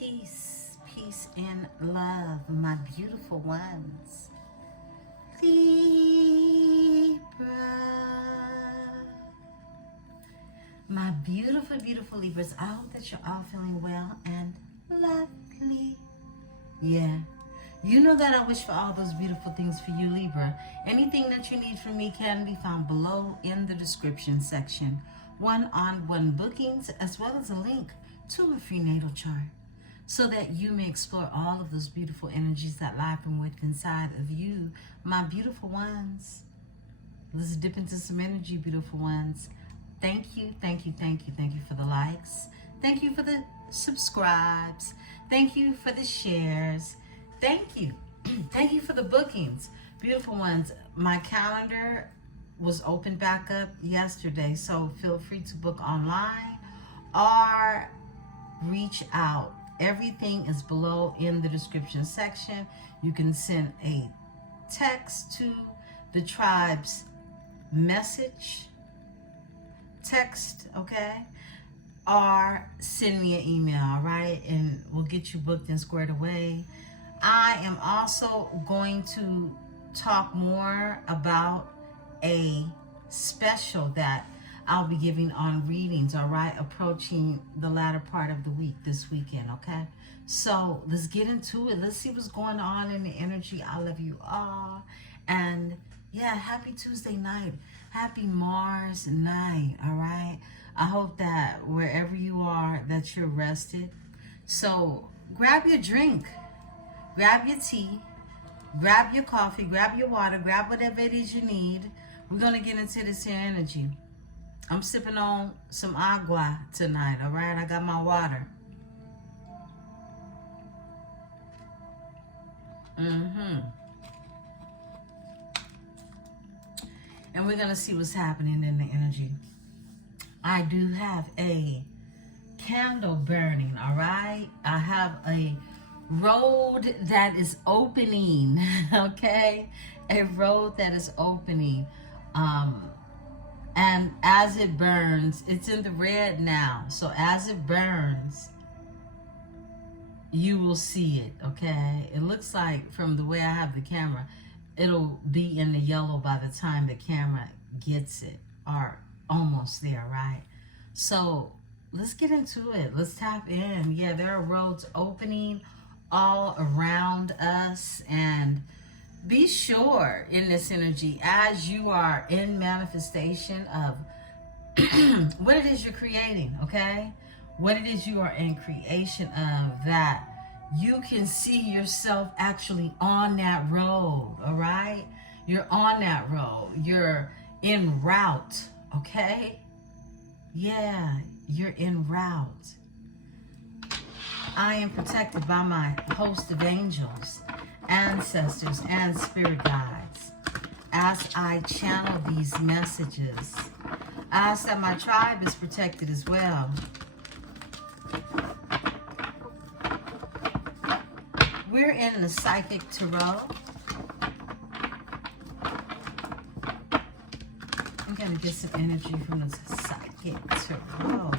Peace, peace and love, my beautiful ones. Libra. My beautiful, beautiful Libras. I hope that you're all feeling well and lovely. Yeah. You know that I wish for all those beautiful things for you, Libra. Anything that you need from me can be found below in the description section. One-on-one bookings, as well as a link to a free natal chart, so that you may explore all of those beautiful energies that lie from within inside of you, my beautiful ones. Let's dip into some energy, beautiful ones. Thank you, thank you, thank you, thank you for the likes. Thank you for the subscribes. Thank you for the shares. Thank you. Thank you for the bookings. Beautiful ones, my calendar was opened back up yesterday, so feel free to book online or reach out. Everything is below in the description section. You can send a text to the tribe's message, text, okay? Or send me an email, all right? And we'll get you booked and squared away. I am also going to talk more about a special that I'll be giving on readings, all right, approaching the latter part of the week, this weekend, okay? So let's get into it. Let's see what's going on in the energy. I love you all. And yeah, happy Tuesday night. Happy Mars night, all right? I hope that wherever you are, that you're rested. So grab your drink, grab your tea, grab your coffee, grab your water, grab whatever it is you need. We're going to get into this here energy. I'm sipping on some agua tonight, all right? I got my water. And we're going to see what's happening in the energy. I do have a candle burning, all right? I have a road that is opening, okay? A road that is opening. And as it burns, it's in the red now. So as it burns, you will see it, okay? It looks like, from the way I have the camera, it'll be in the yellow by the time the camera gets it, or almost there, right? So let's get into it. Let's tap in. Yeah, there are roads opening all around us, and be sure in this energy, as you are in manifestation of what it is you're creating, okay? What it is you are in creation of, that you can see yourself actually on that road, all right? You're on that road. You're en route, okay? Yeah, you're en route. I am protected by my host of angels, ancestors, and spirit guides. As I channel these messages, I ask that my tribe is protected as well. We're in the Psychic Tarot. I'm going to get some energy from the Psychic Tarot.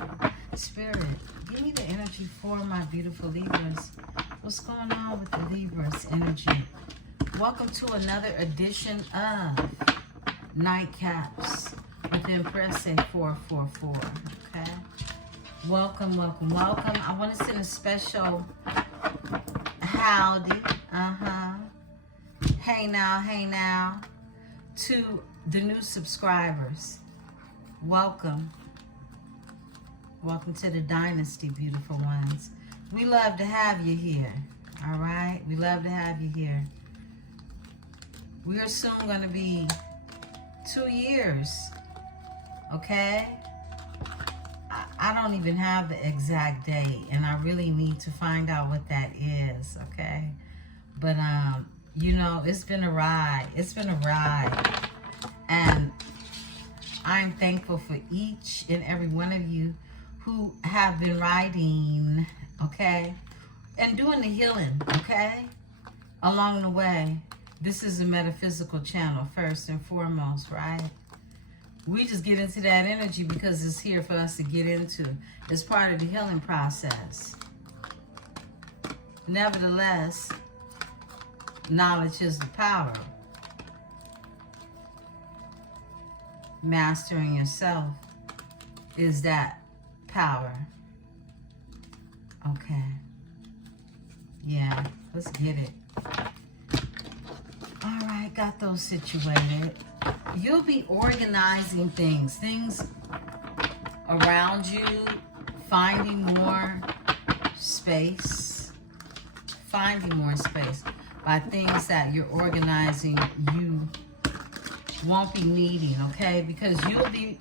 Spirit, give me the energy for my beautiful Libras. What's going on with the Libras energy? Welcome to another edition of Nightcaps with Emperesse 444, okay? Welcome, welcome, welcome. I want to send a special howdy, hey now, to the new subscribers. Welcome. Welcome to the dynasty, beautiful ones. We love to have you here, all right? We love to have you here. We are soon going to be 2 years, okay? I don't even have the exact date, and I really need to find out what that is, okay? But, you know, it's been a ride. It's been a ride. And I'm thankful for each and every one of you who have been riding, okay? And doing the healing, okay? Along the way. This is a metaphysical channel, first and foremost, right? We just get into that energy because it's here for us to get into. It's part of the healing process. Nevertheless, knowledge is the power. Mastering yourself is that power. Okay. Yeah, let's get it. All right, got those situated. You'll be organizing things around you, finding more space by things that you're organizing you won't be needing, okay? Because you'll be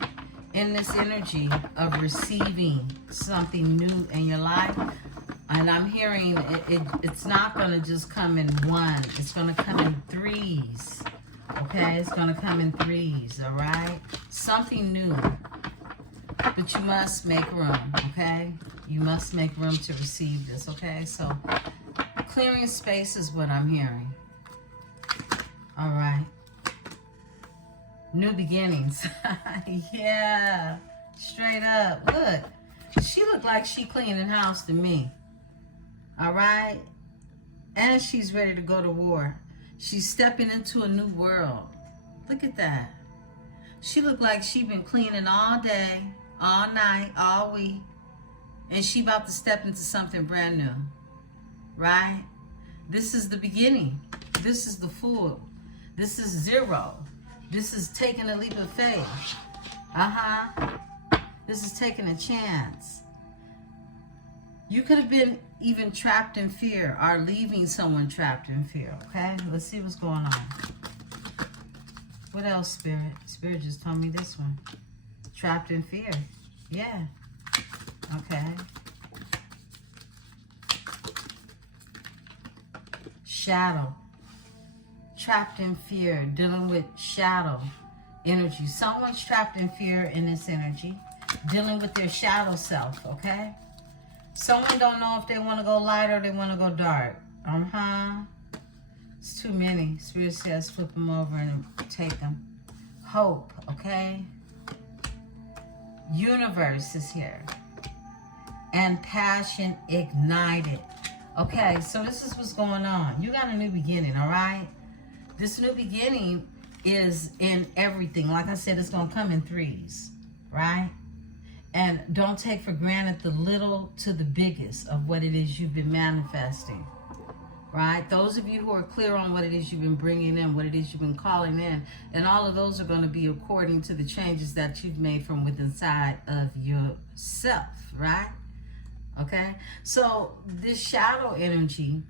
in this energy of receiving something new in your life. And I'm hearing it's not going to just come in one. It's going to come in threes. Okay? It's going to come in threes, all right? Something new. But you must make room, okay? You must make room to receive this, okay? So, clearing space is what I'm hearing. All right. New beginnings. Yeah. Straight up. Look. She looked like she cleaning house to me. All right? And she's ready to go to war. She's stepping into a new world. Look at that. She looked like she been cleaning all day, all night, all week. And she about to step into something brand new. Right? This is the beginning. This is the full. This is zero. This is taking a leap of faith. This is taking a chance. You could have been even trapped in fear or leaving someone trapped in fear, okay? Let's see what's going on. What else, Spirit? Spirit just told me this one. Trapped in fear. Yeah. Okay. Shadow. Trapped in fear. Dealing with shadow energy. Someone's trapped in fear in this energy. Dealing with their shadow self, okay? Someone don't know if they want to go light or they want to go dark. It's too many. Spirit says flip them over and take them. Hope, okay? Universe is here. And passion ignited. Okay, so this is what's going on. You got a new beginning, all right? This new beginning is in everything. Like I said, it's going to come in threes, right? And don't take for granted the little to the biggest of what it is you've been manifesting, right? Those of you who are clear on what it is you've been bringing in, what it is you've been calling in, and all of those are going to be according to the changes that you've made from within inside of yourself, right? Okay? So this shadow energy,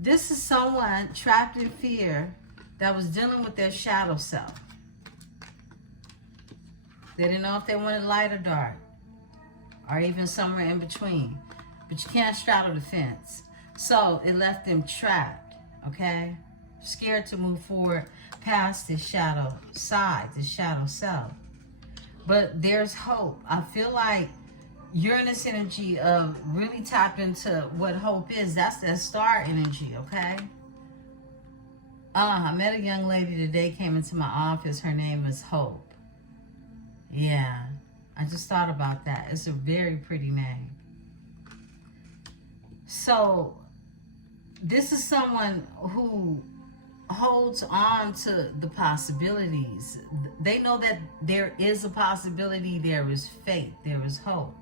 this is someone trapped in fear that was dealing with their shadow self. They didn't know if they wanted light or dark, or even somewhere in between. But you can't straddle the fence. So it left them trapped, okay? Scared to move forward past this shadow side, this shadow self. But there's hope. I feel like Uranus energy of really tapped into what hope is. That's that star energy, okay? I met a young lady today, came into my office. Her name is Hope. Yeah, I just thought about that. It's a very pretty name. So, this is someone who holds on to the possibilities. They know that there is a possibility, there is faith, there is hope.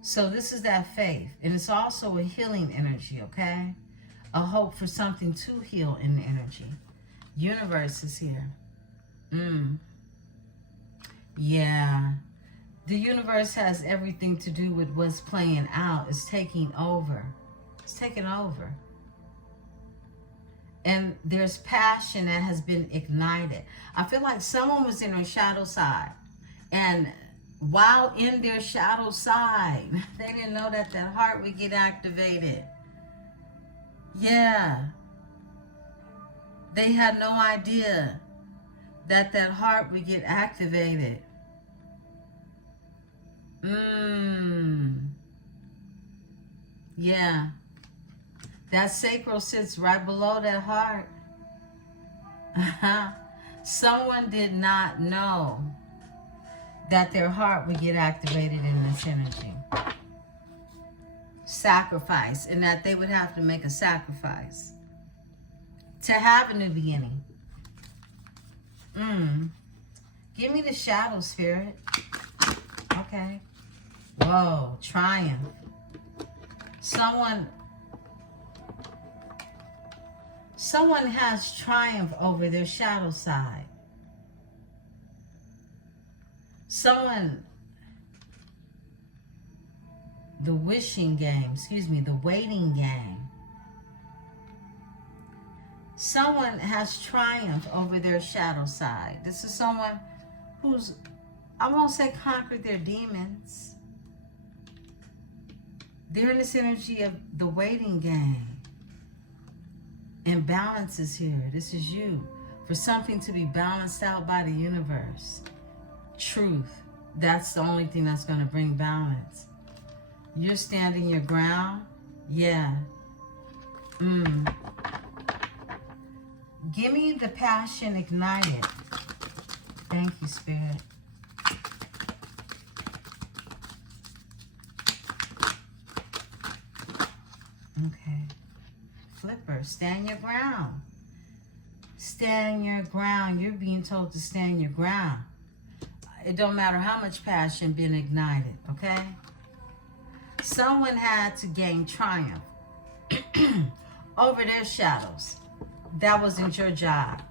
So this is that faith. And it's also a healing energy, okay? A hope for something to heal in the energy. Universe is here. Yeah. The universe has everything to do with what's playing out. It's taking over. It's taking over. And there's passion that has been ignited. I feel like someone was in their shadow side. And while in their shadow side, they didn't know that that heart would get activated. Yeah. They had no idea that that heart would get activated. Yeah. That sacral sits right below that heart. Someone did not know that their heart would get activated in this energy. sacrifice, and that they would have to make a sacrifice to have a new beginning. Give me the shadow, Spirit. Okay. Whoa, triumph. Someone has triumph over their shadow side. The wishing game, the waiting game. Someone has triumph over their shadow side. This is someone who's, I won't say conquered their demons. They're in this energy of the waiting game. Imbalance is here. This is you. For something to be balanced out by the universe. Truth. That's the only thing that's going to bring balance. You're standing your ground. Yeah. Give me the passion ignited. Thank you, Spirit. Okay. Flipper, stand your ground. Stand your ground. You're being told to stand your ground. It don't matter how much passion been ignited, okay? Someone had to gain triumph over their shadows. That wasn't your job.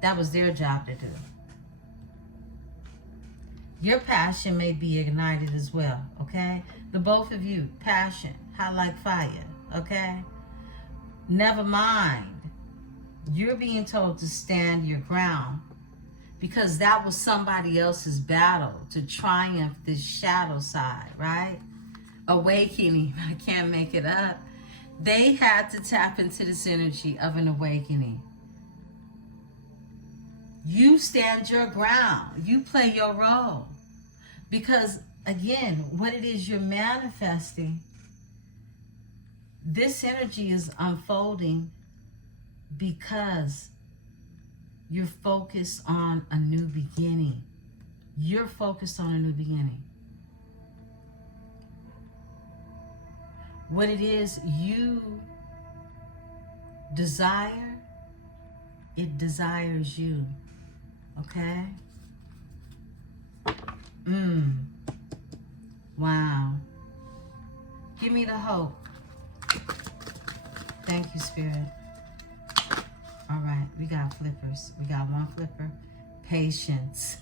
That was their job to do. Your passion may be ignited as well, okay? The both of you, passion, hot like fire, okay? Never mind. You're being told to stand your ground because that was somebody else's battle to triumph this shadow side, right? Awakening. I can't make it up. They had to tap into this energy of an awakening. You stand your ground. You play your role. Because, again, what it is you're manifesting, this energy is unfolding because you're focused on a new beginning. You're focused on a new beginning. What it is you desire, it desires you. Okay? Wow. Give me the hope. Thank you, Spirit. All right, we got flippers. We got one flipper. Patience.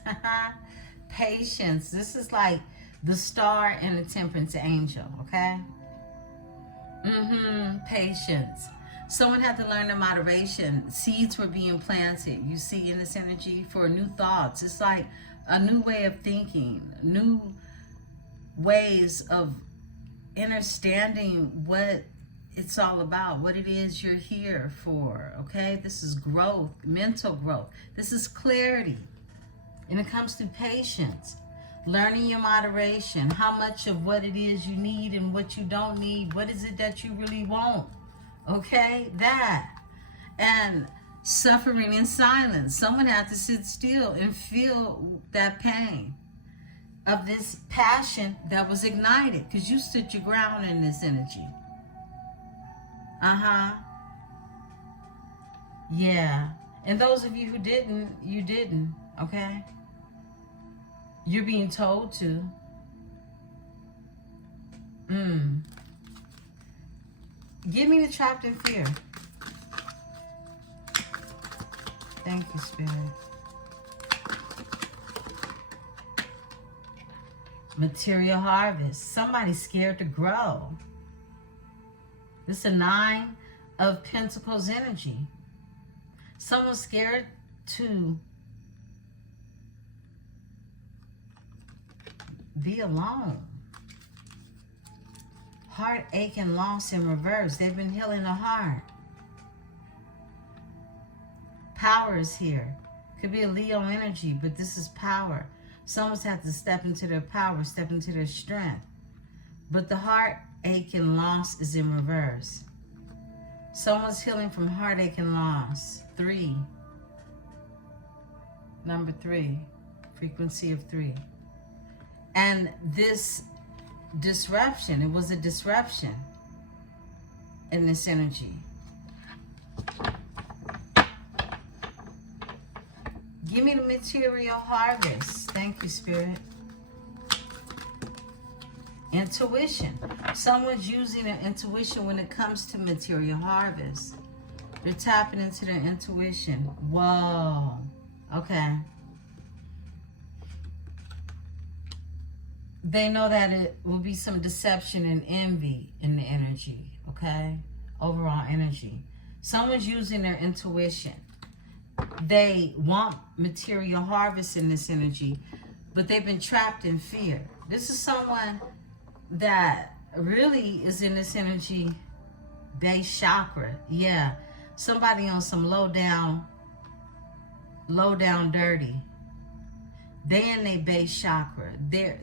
Patience. This is like the star and the temperance angel, okay? Patience. Someone had to learn the moderation. Seeds were being planted, you see, in this energy for new thoughts. It's like a new way of thinking, new ways of understanding what it's all about, what it is you're here for, okay? This is growth, mental growth. This is clarity. And it comes to patience. Learning your moderation, how much of what it is you need and what you don't need, what is it that you really want, okay? That. And suffering in silence. Someone had to sit still and feel that pain of this passion that was ignited because you stood your ground in this energy. Yeah. And those of you who didn't, you didn't, okay? You're being told to. Give me the trapped in fear. Thank you, Spirit. Material harvest. Somebody's scared to grow. This is a 9 of Pentacles energy. Someone's scared to be alone. Heartache and loss in reverse. They've been healing the heart. Power is here. Could be a Leo energy, but this is power. Someone's had to step into their power, step into their strength. But the heartache and loss is in reverse. Someone's healing from heartache and loss. 3. Number 3. Frequency of 3. And this disruption. It was a disruption in this energy. Give me the material harvest. Thank you, Spirit. Intuition. Someone's using their intuition when it comes to material harvest. They're tapping into their intuition. Whoa. Okay. They know that it will be some deception and envy in the energy. Okay? Overall energy. Someone's using their intuition. They want material harvest in this energy, but they've been trapped in fear. This is someone that really is in this energy base chakra. Yeah. Somebody on some low down dirty. They in their base chakra. They're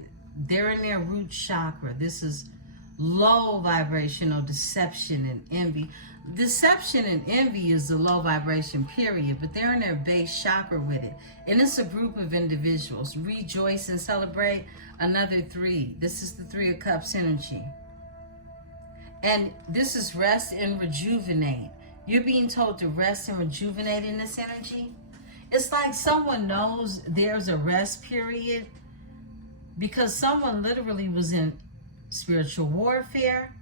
in their root chakra. This is low vibrational deception and envy. Deception and envy is the low vibration period, but they're in their base chakra with it. And it's a group of individuals. Rejoice and celebrate. Another 3. This is the 3 of Cups energy. And this is rest and rejuvenate. You're being told to rest and rejuvenate in this energy. It's like someone knows there's a rest period because someone literally was in spiritual warfare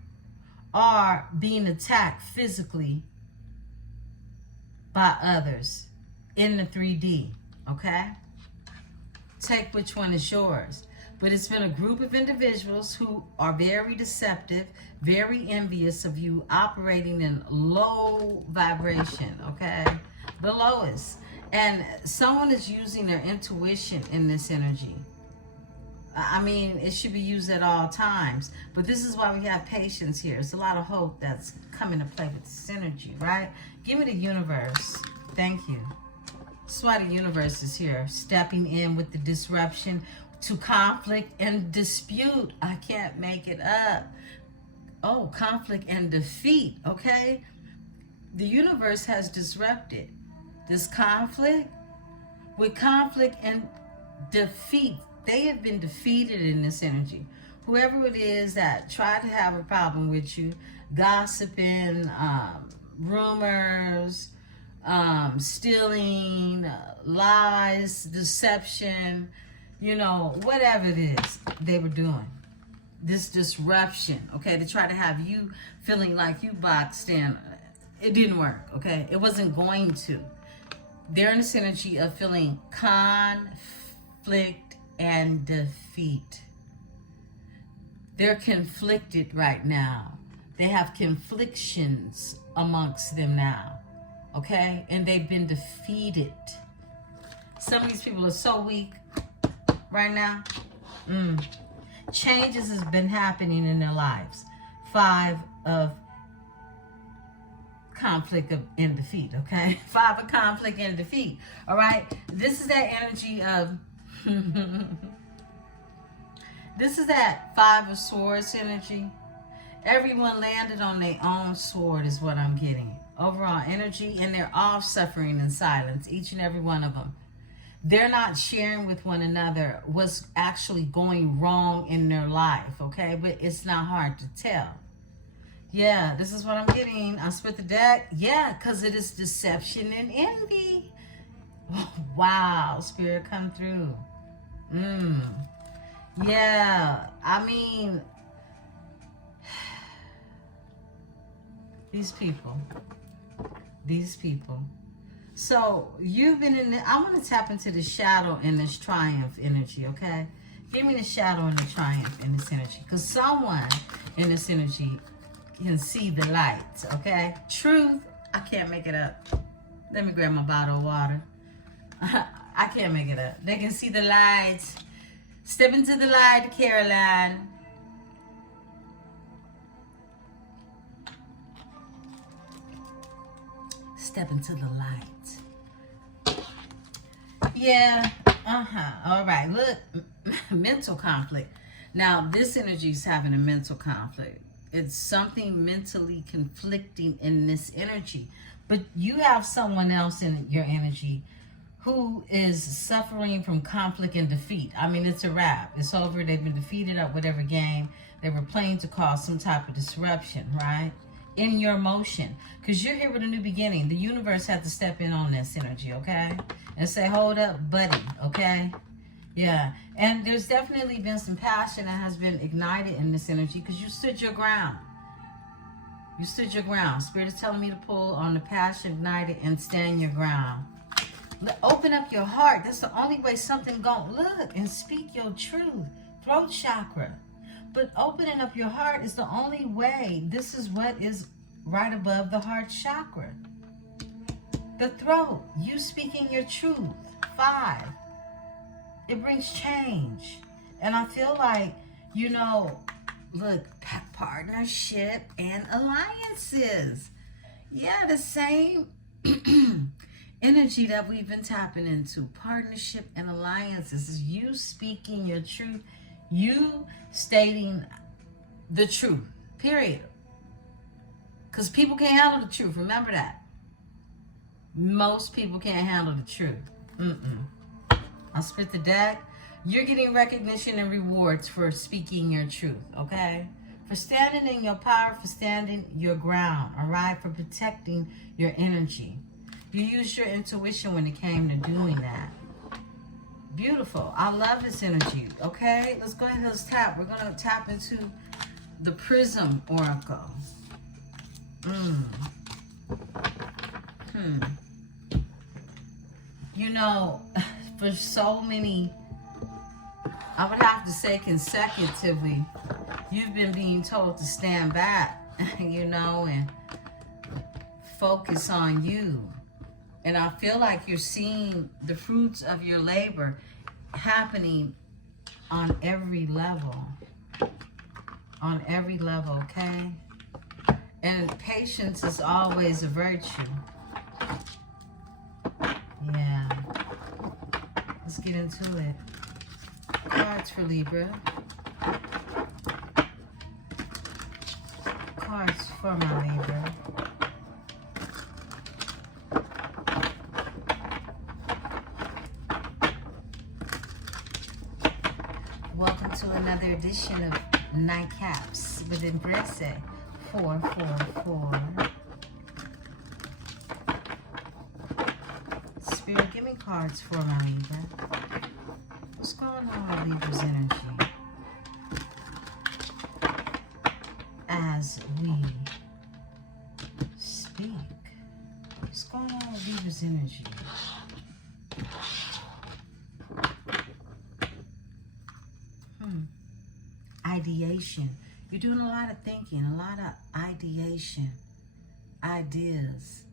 or being attacked physically by others in the 3D, okay? Take which one is yours. But it's been a group of individuals who are very deceptive, very envious of you, operating in low vibration, okay? The lowest. And someone is using their intuition in this energy. I mean, it should be used at all times. But this is why we have patience here. There's a lot of hope that's coming to play with this energy, right? Give me the universe. Thank you. That's why the universe is here. Stepping in with the disruption to conflict and dispute. I can't make it up. Oh, conflict and defeat, okay? The universe has disrupted this conflict. With conflict and defeat, they have been defeated in this energy. Whoever it is that tried to have a problem with you, gossiping, rumors, stealing, lies, deception, you know, whatever it is they were doing. This disruption, okay, to try to have you feeling like you boxed in. It didn't work, okay? It wasn't going to. They're in this energy of feeling conflict and defeat. They're conflicted right now. They have conflictions amongst them now, okay? And they've been defeated. Some of these people are so weak right now. Changes has been happening in their lives. 5 of conflict and defeat, okay? 5 of conflict and defeat, all right? This is that energy of this is that 5 of Swords energy. Everyone landed on their own sword is what I'm getting. Overall energy, and they're all suffering in silence, each and every one of them. They're not sharing with one another what's actually going wrong in their life, okay? But it's not hard to tell. Yeah, this is what I'm getting. I split the deck. Yeah, because it is deception and envy. Wow, Spirit, come through. Yeah, I mean, these people. So you've been in the, I want to tap into the shadow in this triumph energy, okay? Give me the shadow and the triumph in this energy. Because someone in this energy can see the light, okay? Truth, I can't make it up. Let me grab my bottle of water. I can't make it up. They can see the light. Step into the light, Caroline. Step into the light. Yeah, all right, look, mental conflict. Now, this energy is having a mental conflict. It's something mentally conflicting in this energy. But you have someone else in your energy who is suffering from conflict and defeat. I mean, it's a wrap. It's over. They've been defeated at whatever game. They were planning to cause some type of disruption, right? In your motion. Because you're here with a new beginning. The universe had to step in on this energy, okay? And say, hold up, buddy, okay? Yeah. And there's definitely been some passion that has been ignited in this energy because you stood your ground. You stood your ground. Spirit is telling me to pull on the passion ignited and stand your ground. Open up your heart. That's the only way something gonna look and speak your truth. Throat chakra. But opening up your heart is the only way. This is what is right above the heart chakra. The throat. You speaking your truth. 5. It brings change. And I feel like, you know, look, partnership and alliances. Yeah, the same energy that we've been tapping into. Partnership and alliances is you speaking your truth. You stating the truth, period. Because people can't handle the truth. Remember that. Most people can't handle the truth. I'll split the deck. You're getting recognition and rewards for speaking your truth, okay? For standing in your power, for standing your ground, all right? For protecting your energy. You used your intuition when it came to doing that. Beautiful. I love this energy, okay? Let's go ahead and let's tap. We're going to tap into the Prism Oracle. You know, for so many, I would have to say consecutively, you've been being told to stand back, you know, and focus on you. And I feel like you're seeing the fruits of your labor happening on every level. On every level, okay? And patience is always a virtue. Yeah. Let's get into it. Cards for Libra. Cards for my Libra. Welcome to another edition of Nightcaps with Emperesse 444. Spirit, give me cards for my Libra. What's going on with Libra's energy? As we speak. What's going on with Libra's energy? Ideation. You're doing a lot of thinking, a lot of ideation, ideas.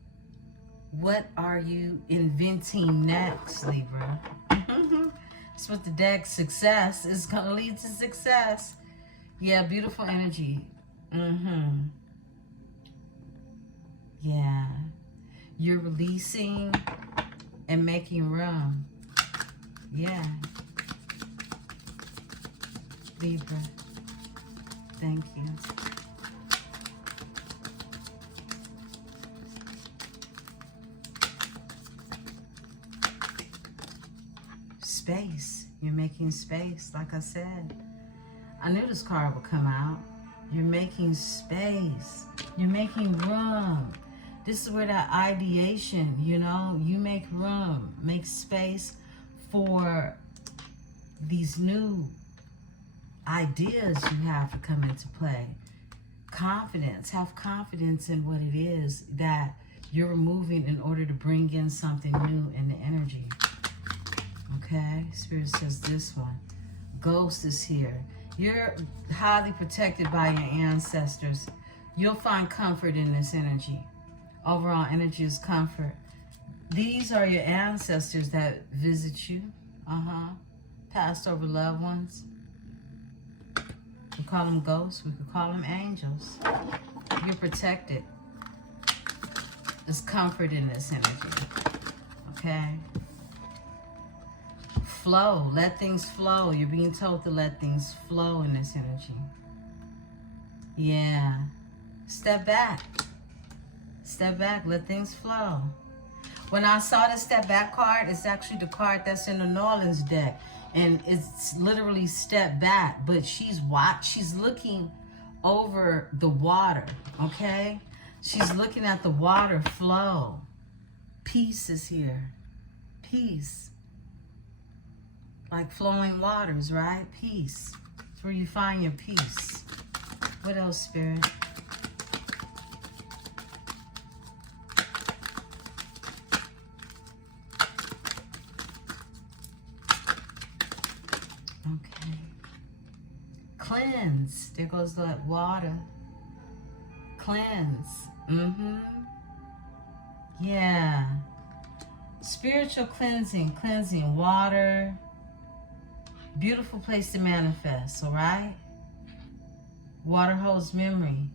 What are you inventing next, Libra? That's what the deck, success, is going to lead to success. Yeah, beautiful energy. Yeah. You're releasing and making room. Yeah. Libra. Thank you. Space. You're making space, like I said. I knew this card would come out. You're making space. You're making room. This is where that ideation, you know, you make room, make space for these new ideas you have to come into play. Confidence. Have confidence in what it is that you're removing in order to bring in something new in the energy. Okay? Spirit says this one. Ghost is here. You're highly protected by your ancestors. You'll find comfort in this energy. Overall energy is comfort. These are your ancestors that visit you. Passed over loved ones. We call them ghosts. We could call them angels. You're protected. There's comfort in this energy. Okay? Flow. Let things flow. You're being told to let things flow in this energy. Yeah. Step back. Step back. Let things flow. When I saw the step back card, it's actually the card that's in the New Orleans deck. and it's literally stepped back, but she's looking over the water, okay? She's looking at the water flow. Peace is here. Peace. Like flowing waters, right? Peace. It's where you find your peace. What else, Spirit? Okay. Cleanse. There goes that water. Cleanse. Yeah. Spiritual cleansing. Cleansing water. Beautiful place to manifest, all right? Water holds memory.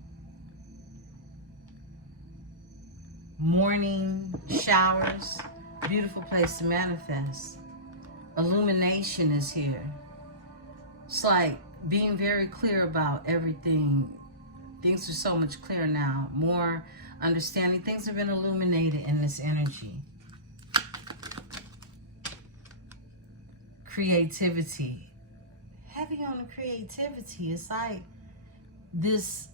Morning showers. Beautiful place to manifest. Illumination is here. It's like being very clear about everything. Things are so much clearer now. More understanding. Things have been illuminated in this energy. Creativity. Heavy on the creativity. It's like this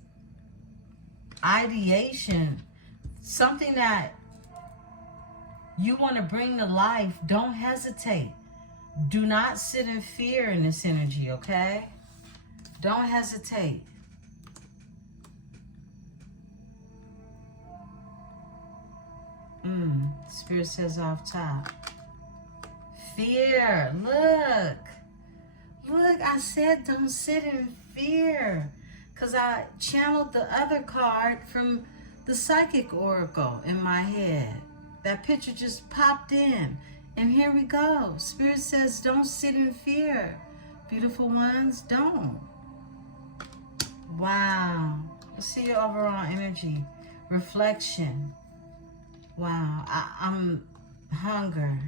ideation. Something that you want to bring to life. Don't hesitate. Do not sit in fear in this energy, okay? Don't hesitate. Spirit says off top. Fear. Look. Look, I said don't sit in fear. Because I channeled the other card from the Psychic Oracle in my head. That picture just popped in. And here we go. Spirit says don't sit in fear. Beautiful ones, don't. Wow. Let's see your overall energy. Reflection. Wow. I'm hunger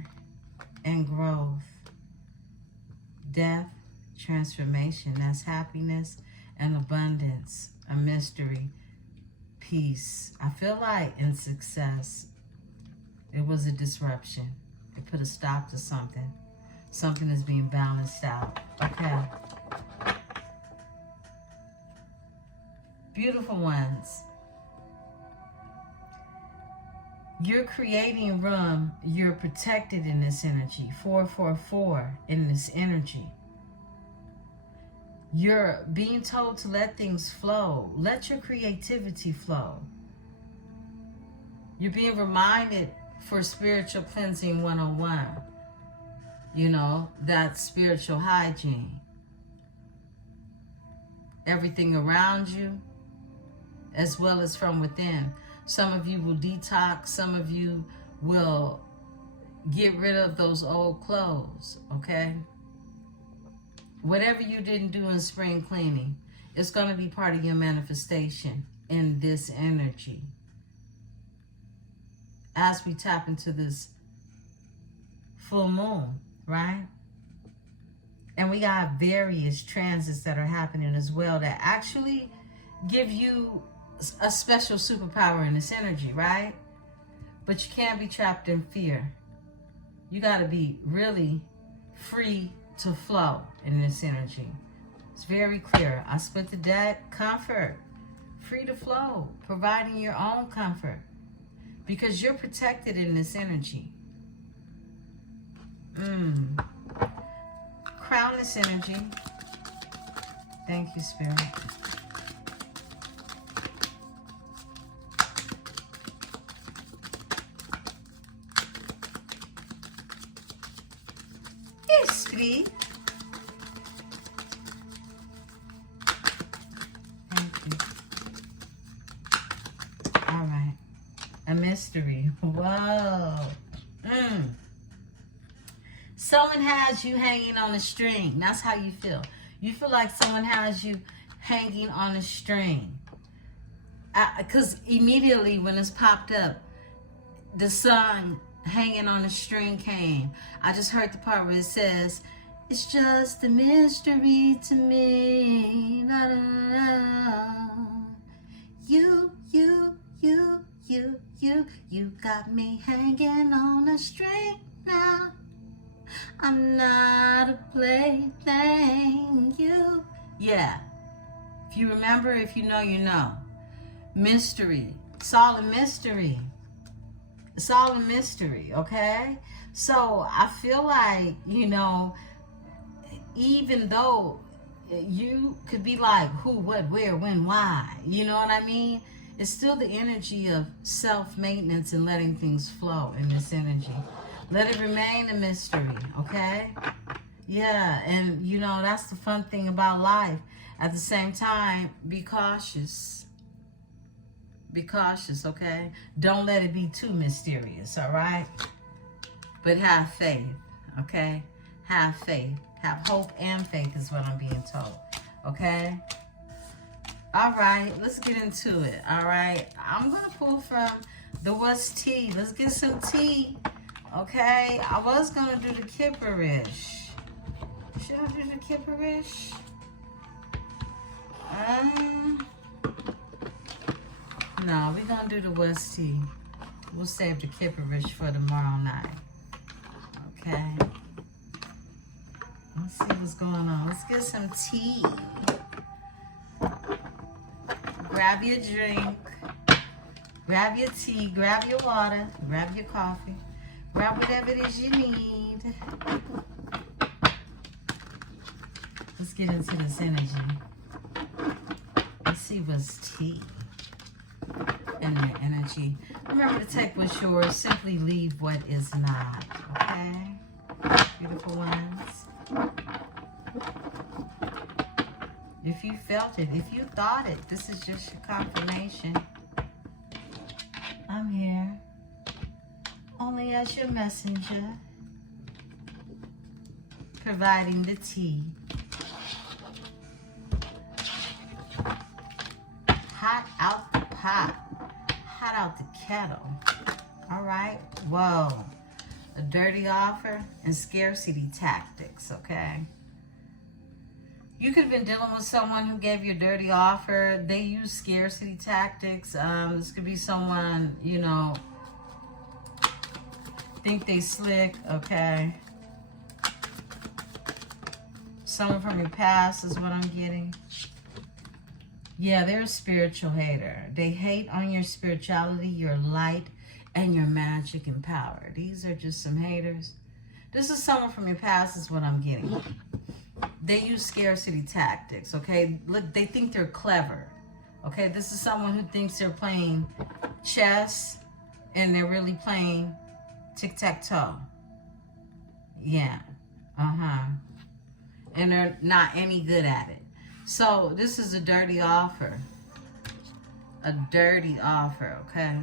and growth. Death, transformation. That's happiness and abundance. A mystery. Peace. I feel like in success, it was a disruption. It put a stop to something. Something is being balanced out. Okay. Beautiful ones. You're creating room. You're protected in this energy. 444 in this energy. You're being told to let things flow. Let your creativity flow. You're being reminded for spiritual cleansing 101. You know, that's spiritual hygiene. Everything around you, as well as from within. Some of you will detox. Some of you will get rid of those old clothes, okay? Whatever you didn't do in spring cleaning, it's going to be part of your manifestation in this energy. As we tap into this full moon, right? And we got various transits that are happening as well that actually give you a special superpower in this energy, right? But you can't be trapped in fear. You got to be really free to flow in this energy. It's very clear. I split the deck. Comfort. Free to flow. Providing your own comfort. Because you're protected in this energy. Crown this energy. Thank you, Spirit. Esprit. Thank you. All right. A mystery. Whoa. Someone has you hanging on a string. That's how you feel. You feel like someone has you hanging on a string. Because immediately when it's popped up, the song Hanging on a String came. I just heard the part where it says, it's just a mystery to me. La, la, la. You got me hanging on a string now. I'm not a plaything. You. Yeah. If you remember, if you know, you know. Mystery. It's all a mystery. It's all a mystery, okay? So I feel like, you know, even though you could be like who, what, where, when, why, you know what I mean? It's still the energy of self-maintenance and letting things flow in this energy. Let it remain a mystery, okay? Yeah, and you know, that's the fun thing about life. At the same time, be cautious. Be cautious, okay? Don't let it be too mysterious, all right? But have faith, okay? Have faith. Have hope and faith is what I'm being told, okay? All right, let's get into it, all right? I'm going to pull from the What's Tea. Let's get some tea, okay? I was going to do the Kipperish. Should I do the Kipperish? No, we're going to do the West Tea. We'll save the Kipperish for tomorrow night. Okay. Let's see what's going on. Let's get some tea. Grab your drink. Grab your tea. Grab your water. Grab your coffee. Grab whatever it is you need. Let's get into this energy. Let's see what's tea in their energy. Remember to take what's yours. Simply leave what is not. Okay? Beautiful ones. If you felt it, if you thought it, this is just your confirmation. I'm here. Only as your messenger. Providing the tea. Hot out the pot. Hot out the kettle. All right. Whoa. A dirty offer and scarcity tactics, okay? You could have been dealing with someone who gave you a dirty offer. They use scarcity tactics. This could be someone, you know, think they slick, okay? Someone from your past is what I'm getting. Yeah, they're a spiritual hater. They hate on your spirituality, your light, and your magic and power. These are just some haters. This is someone from your past is what I'm getting. They use scarcity tactics, okay? Look, they think they're clever, okay? This is someone who thinks they're playing chess and they're really playing tic-tac-toe. Yeah, and they're not any good at it. So this is a dirty offer. A dirty offer, okay?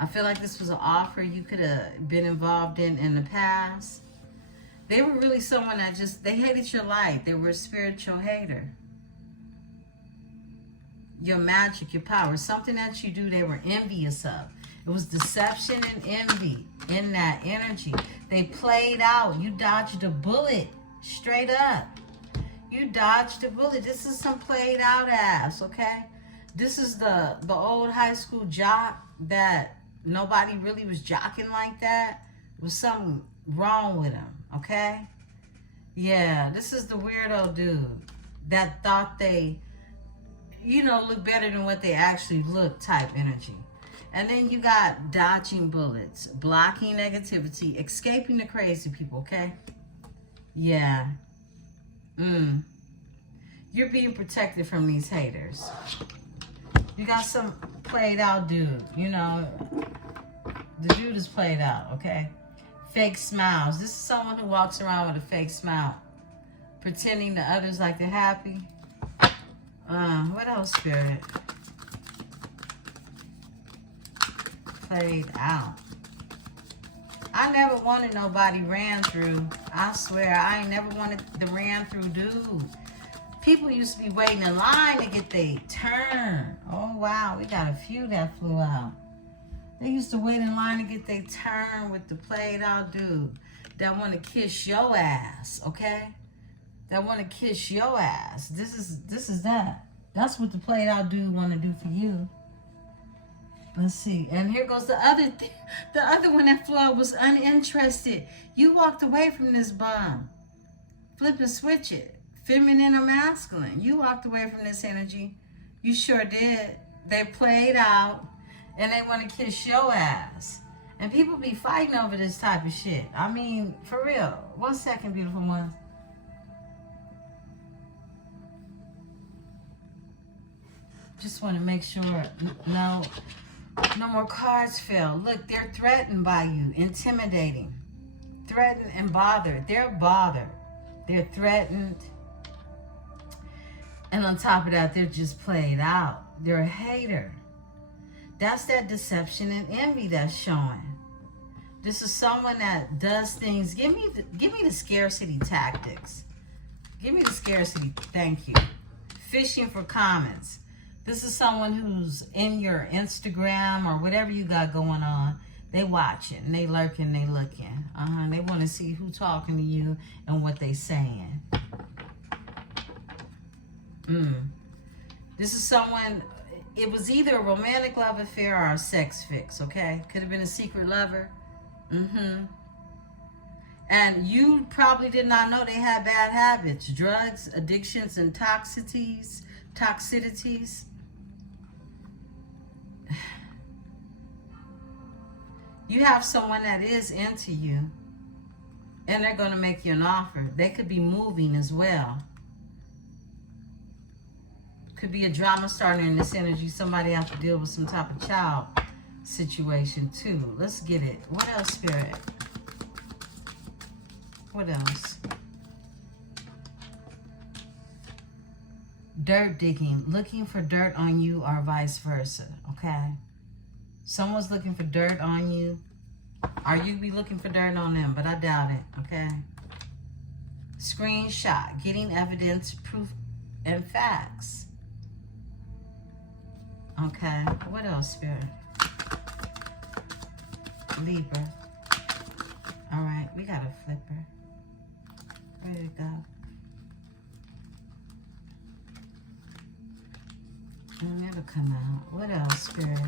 I feel like this was an offer you could have been involved in the past. They were really someone that just, they hated your light. They were a spiritual hater. Your magic, your power, something that you do, they were envious of. It was deception and envy in that energy. They played out. You dodged a bullet, straight up. You dodged a bullet. This is some played out ass, okay? This is the old high school jock that nobody really was jocking like that. There was something wrong with him, okay? Yeah, this is the weirdo dude that thought they, you know, look better than what they actually look type energy. And then you got dodging bullets, blocking negativity, escaping the crazy people, okay? Yeah. You're being protected from these haters. You got some played out dude, you know. The dude is played out, okay? Fake smiles. This is someone who walks around with a fake smile, pretending to others like they're happy. What else, Spirit? Played out. I never wanted nobody ran through. I swear, I ain't never wanted the ran through dude. People used to be waiting in line to get their turn. Oh, wow. We got a few that flew out. They used to wait in line to get their turn with the played out dude that want to kiss your ass, okay? That want to kiss your ass. This is that. That's what the played out dude want to do for you. Let's see. And here goes the other thing. The other one that flowed was uninterested. You walked away from this bum. Flip and switch it. Feminine or masculine. You walked away from this energy. You sure did. They played out and they want to kiss your ass. And people be fighting over this type of shit. I mean, for real. 1 second, beautiful ones. Just want to make sure no more cards fell. Look, they're threatened by you, intimidating, threatened and bothered. They're bothered. They're threatened. And on top of that, they're just played out. They're a hater. That's that deception and envy that's showing. This is someone that does things. Give me the scarcity tactics. Give me the scarcity. Thank you. Fishing for comments. This is someone who's in your Instagram or whatever you got going on. They watching, they lurking, they looking. They want to see who talking to you and what they saying. This is someone, it was either a romantic love affair or a sex fix, okay? Could have been a secret lover. And you probably did not know they had bad habits, drugs, addictions, and toxicities. You have someone that is into you, and they're going to make you an offer. They could be moving as well. Could be a drama starter in this energy. Somebody have to deal with some type of child situation too. Let's get it. What else, Spirit? What else? Dirt digging. Looking for dirt on you or vice versa. Okay? Someone's looking for dirt on you. Or you be looking for dirt on them. But I doubt it. Okay? Screenshot. Getting evidence, proof, and facts. Okay. What else, Spirit? Libra. All right. We got a flipper. Where did it go? It'll come out. What else, Spirit?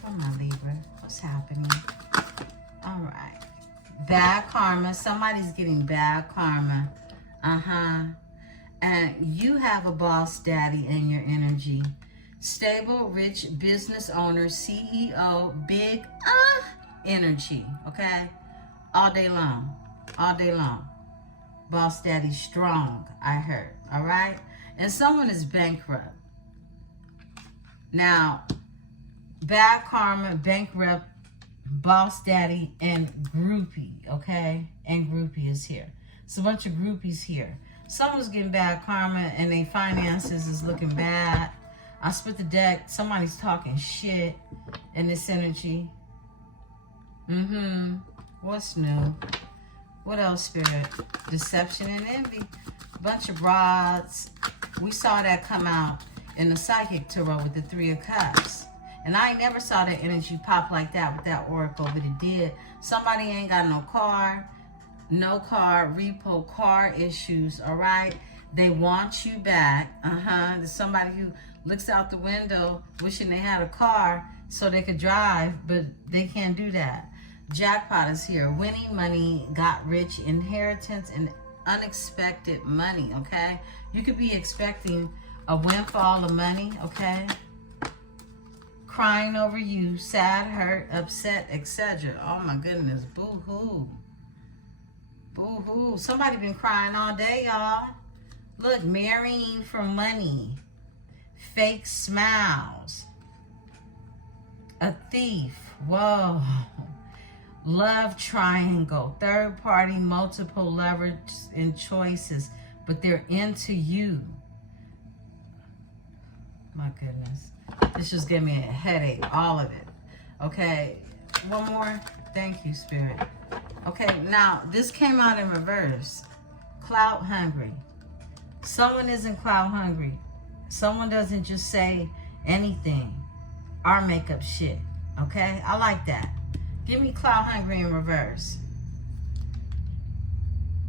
Come on, Libra. What's happening? All right. Bad karma. Somebody's getting bad karma. And you have a boss daddy in your energy. Stable, rich business owner, CEO, big energy. Okay? All day long. All day long. Boss daddy strong, I heard. All right? And someone is bankrupt. Now, bad karma, bankrupt, boss daddy, and groupie, okay? And groupie is here. It's a bunch of groupies here. Someone's getting bad karma and their finances is looking bad. I split the deck. Somebody's talking shit in this energy. What's new? What else, Spirit? Deception and envy. Bunch of broads. We saw that come out in the Psychic Tarot with the 3 of Cups. And I never saw that energy pop like that with that oracle, but it did. Somebody ain't got no car, repo, car issues, all right? They want you back. There's somebody who looks out the window wishing they had a car so they could drive, but they can't do that. Jackpot is here. Winning money, got rich, inheritance, and unexpected money, okay? You could be expecting a windfall of money, okay? Crying over you, sad, hurt, upset, etc. Oh my goodness, boo-hoo. Boo-hoo. Somebody been crying all day, y'all. Look, marrying for money. Fake smiles. A thief. Whoa. Love triangle. Third party, multiple lovers and choices. But they're into you. My goodness. This just gave me a headache. All of it. Okay. One more. Thank you, Spirit. Okay. Now, this came out in reverse. Clout hungry. Someone isn't clout hungry. Someone doesn't just say anything or make up shit. Okay? I like that. Give me clout hungry in reverse.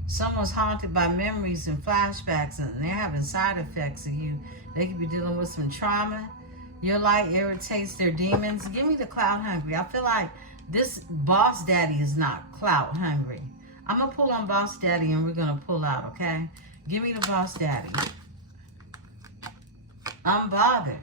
Someone's haunted by memories and flashbacks and they're having side effects of you. They could be dealing with some trauma. Your light irritates their demons. Give me the clout hungry. I feel like this boss daddy is not clout hungry. I'm going to pull on boss daddy and we're going to pull out, okay? Give me the boss daddy. Unbothered.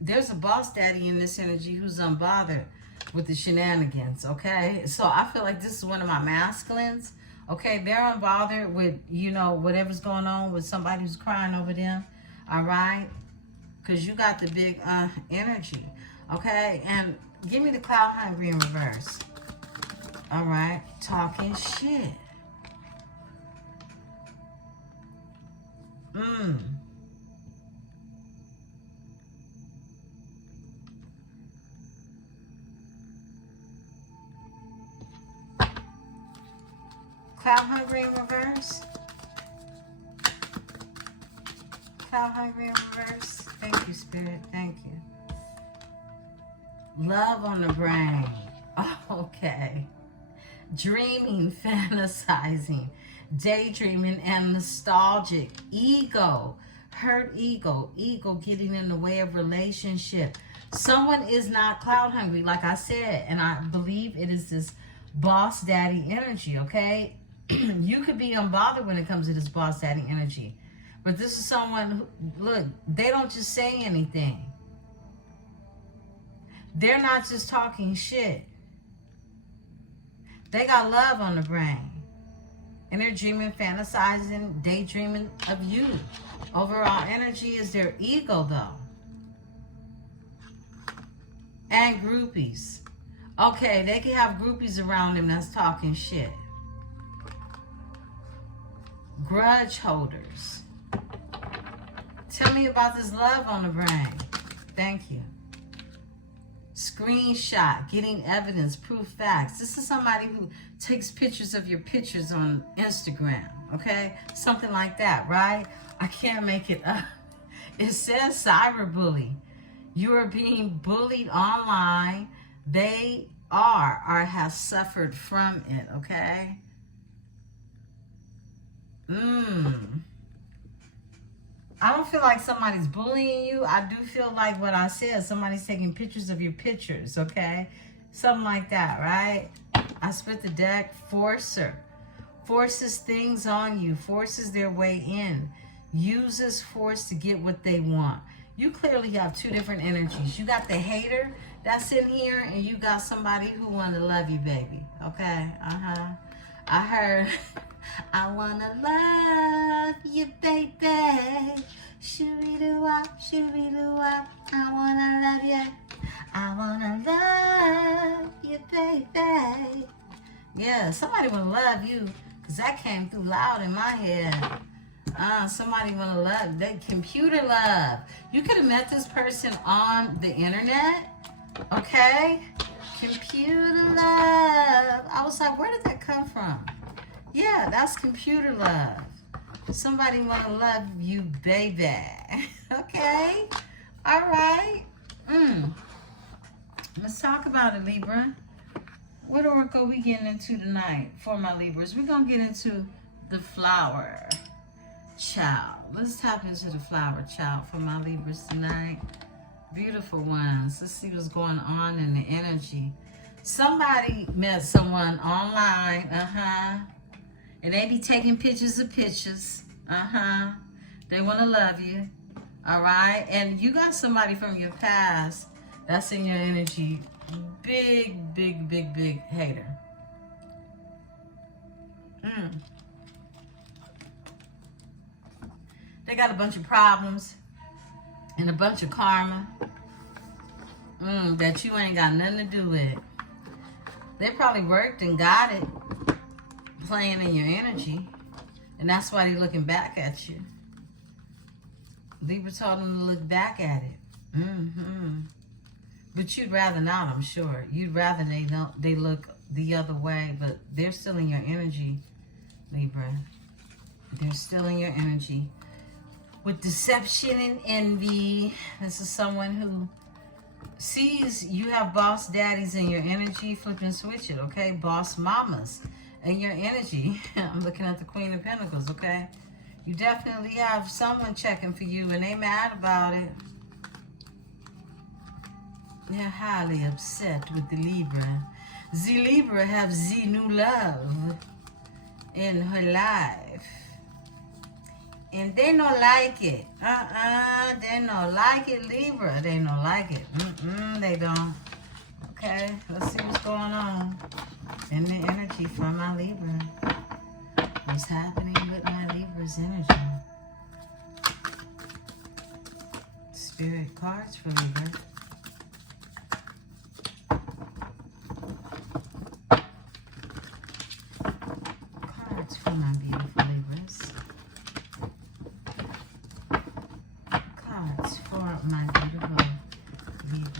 There's a boss daddy in this energy who's unbothered with the shenanigans, okay? So I feel like this is one of my masculines, okay? They're unbothered with, you know, whatever's going on with somebody who's crying over them, all right? Because you got the big energy, okay? And give me the cloud hungry in reverse. All right, talking shit. Cloud hungry in reverse. Cloud hungry in reverse. Thank you, Spirit. Thank you. Love on the brain. Oh, okay. Dreaming, fantasizing, daydreaming, and nostalgic. Ego. Hurt ego. Ego getting in the way of relationship. Someone is not cloud hungry, like I said, and I believe it is this boss daddy energy, okay? You could be unbothered when it comes to this boss daddy energy. But this is someone who, look, they don't just say anything. They're not just talking shit. They got love on the brain. And they're dreaming, fantasizing, daydreaming of you. Overall energy is their ego, though. And groupies. Okay, they can have groupies around them that's talking shit. Grudge holders. Tell me about this love on the brain. Thank you. Screenshot, getting evidence, proof, facts. This is somebody who takes pictures of your pictures on Instagram, okay? Something like that, right? I can't make it up. It says cyberbully. You are being bullied online. They are or have suffered from it, okay? I don't feel like somebody's bullying you. I do feel like what I said, somebody's taking pictures of your pictures, okay? Something like that, right? I split the deck. Forcer. Forces things on you. Forces their way in. Uses force to get what they want. You clearly have two different energies. You got the hater that's in here, and you got somebody who want to love you, baby. Okay? I heard... I wanna love you, baby. Shoo-be-doo-wop, shoo-be-doo-wop. I wanna love you. I wanna love you, baby. Yeah, somebody wanna love you, because that came through loud in my head. Somebody wanna love. They computer love. You could have met this person on the internet. Okay? Computer love. I was like, where did that come from? Yeah, that's computer love. Somebody want to love you, baby. Okay? All right. Let's talk about it, Libra. What oracle are we getting into tonight for my Libras? We're going to get into the flower child. Let's tap into the flower child for my Libras tonight. Beautiful ones. Let's see what's going on in the energy. Somebody met someone online. And they be taking pictures of pictures. They want to love you. All right? And you got somebody from your past that's in your energy. Big, big, big, big hater. They got a bunch of problems and a bunch of karma that you ain't got nothing to do with. They probably worked and got it. Playing in your energy, and that's why they're looking back at you. Libra told them to look back at it. But you'd rather not, I'm sure. You'd rather they look the other way, but they're still in your energy, Libra. They're still in your energy. With deception and envy, this is someone who sees you have boss daddies in your energy. Flip and switch it, okay? Boss mamas. And your energy, I'm looking at the Queen of Pentacles, okay? You definitely have someone checking for you, and they mad about it. They're highly upset with the Libra. The Libra have the new love in her life. And they don't like it. They don't like it, Libra. They don't like it. They don't. Okay, let's see what's going on in the energy for my Libra. What's happening with my Libra's energy? Spirit cards for Libra. Cards for my beautiful Libras. Cards for my beautiful Libra.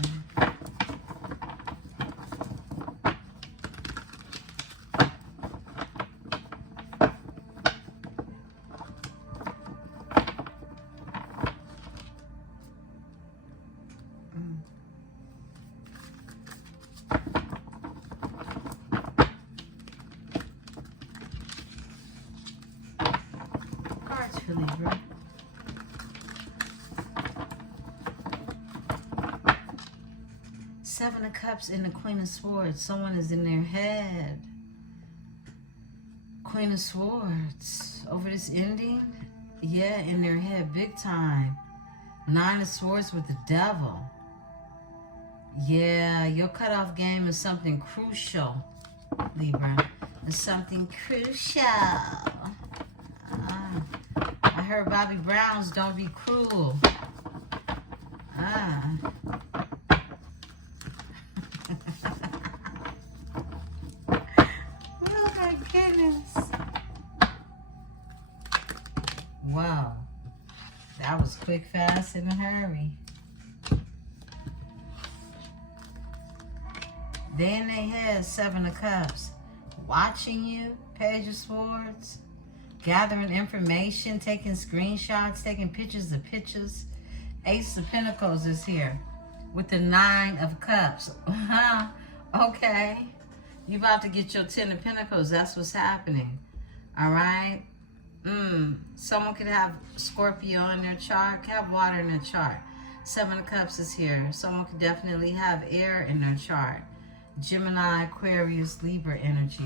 Cards for Libra. Seven of Cups and the Queen of Swords. Someone is in their head. Queen of Swords. Over this ending? Yeah, in their head. Big time. Nine of Swords with the Devil. Yeah, your cutoff game is something crucial, Libra. It's something crucial. I heard Bobby Brown's Don't Be Cruel. Oh my goodness. Wow. That was quick, fast, in a hurry. Then they had Seven of Cups. Watching you, Page of Swords. Gathering information, taking screenshots, taking pictures of pictures. Ace of Pentacles is here with the Nine of Cups. Okay. You about to get your Ten of Pentacles. That's what's happening. All right. Someone could have Scorpio in their chart, could have water in their chart. Seven of Cups is here. Someone could definitely have air in their chart. Gemini, Aquarius, Libra energy.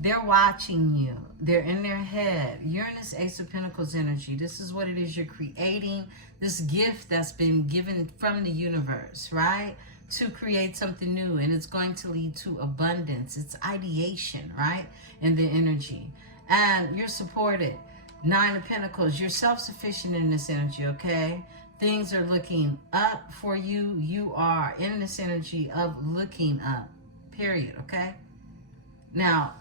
They're watching you. They're in their head. Uranus, Ace of Pentacles energy. This is what it is you're creating. This gift that's been given from the universe, right? To create something new. And it's going to lead to abundance. It's ideation, right? In the energy. And you're supported. Nine of Pentacles. You're self-sufficient in this energy, okay? Things are looking up for you. You are in this energy of looking up. Period, okay? Now,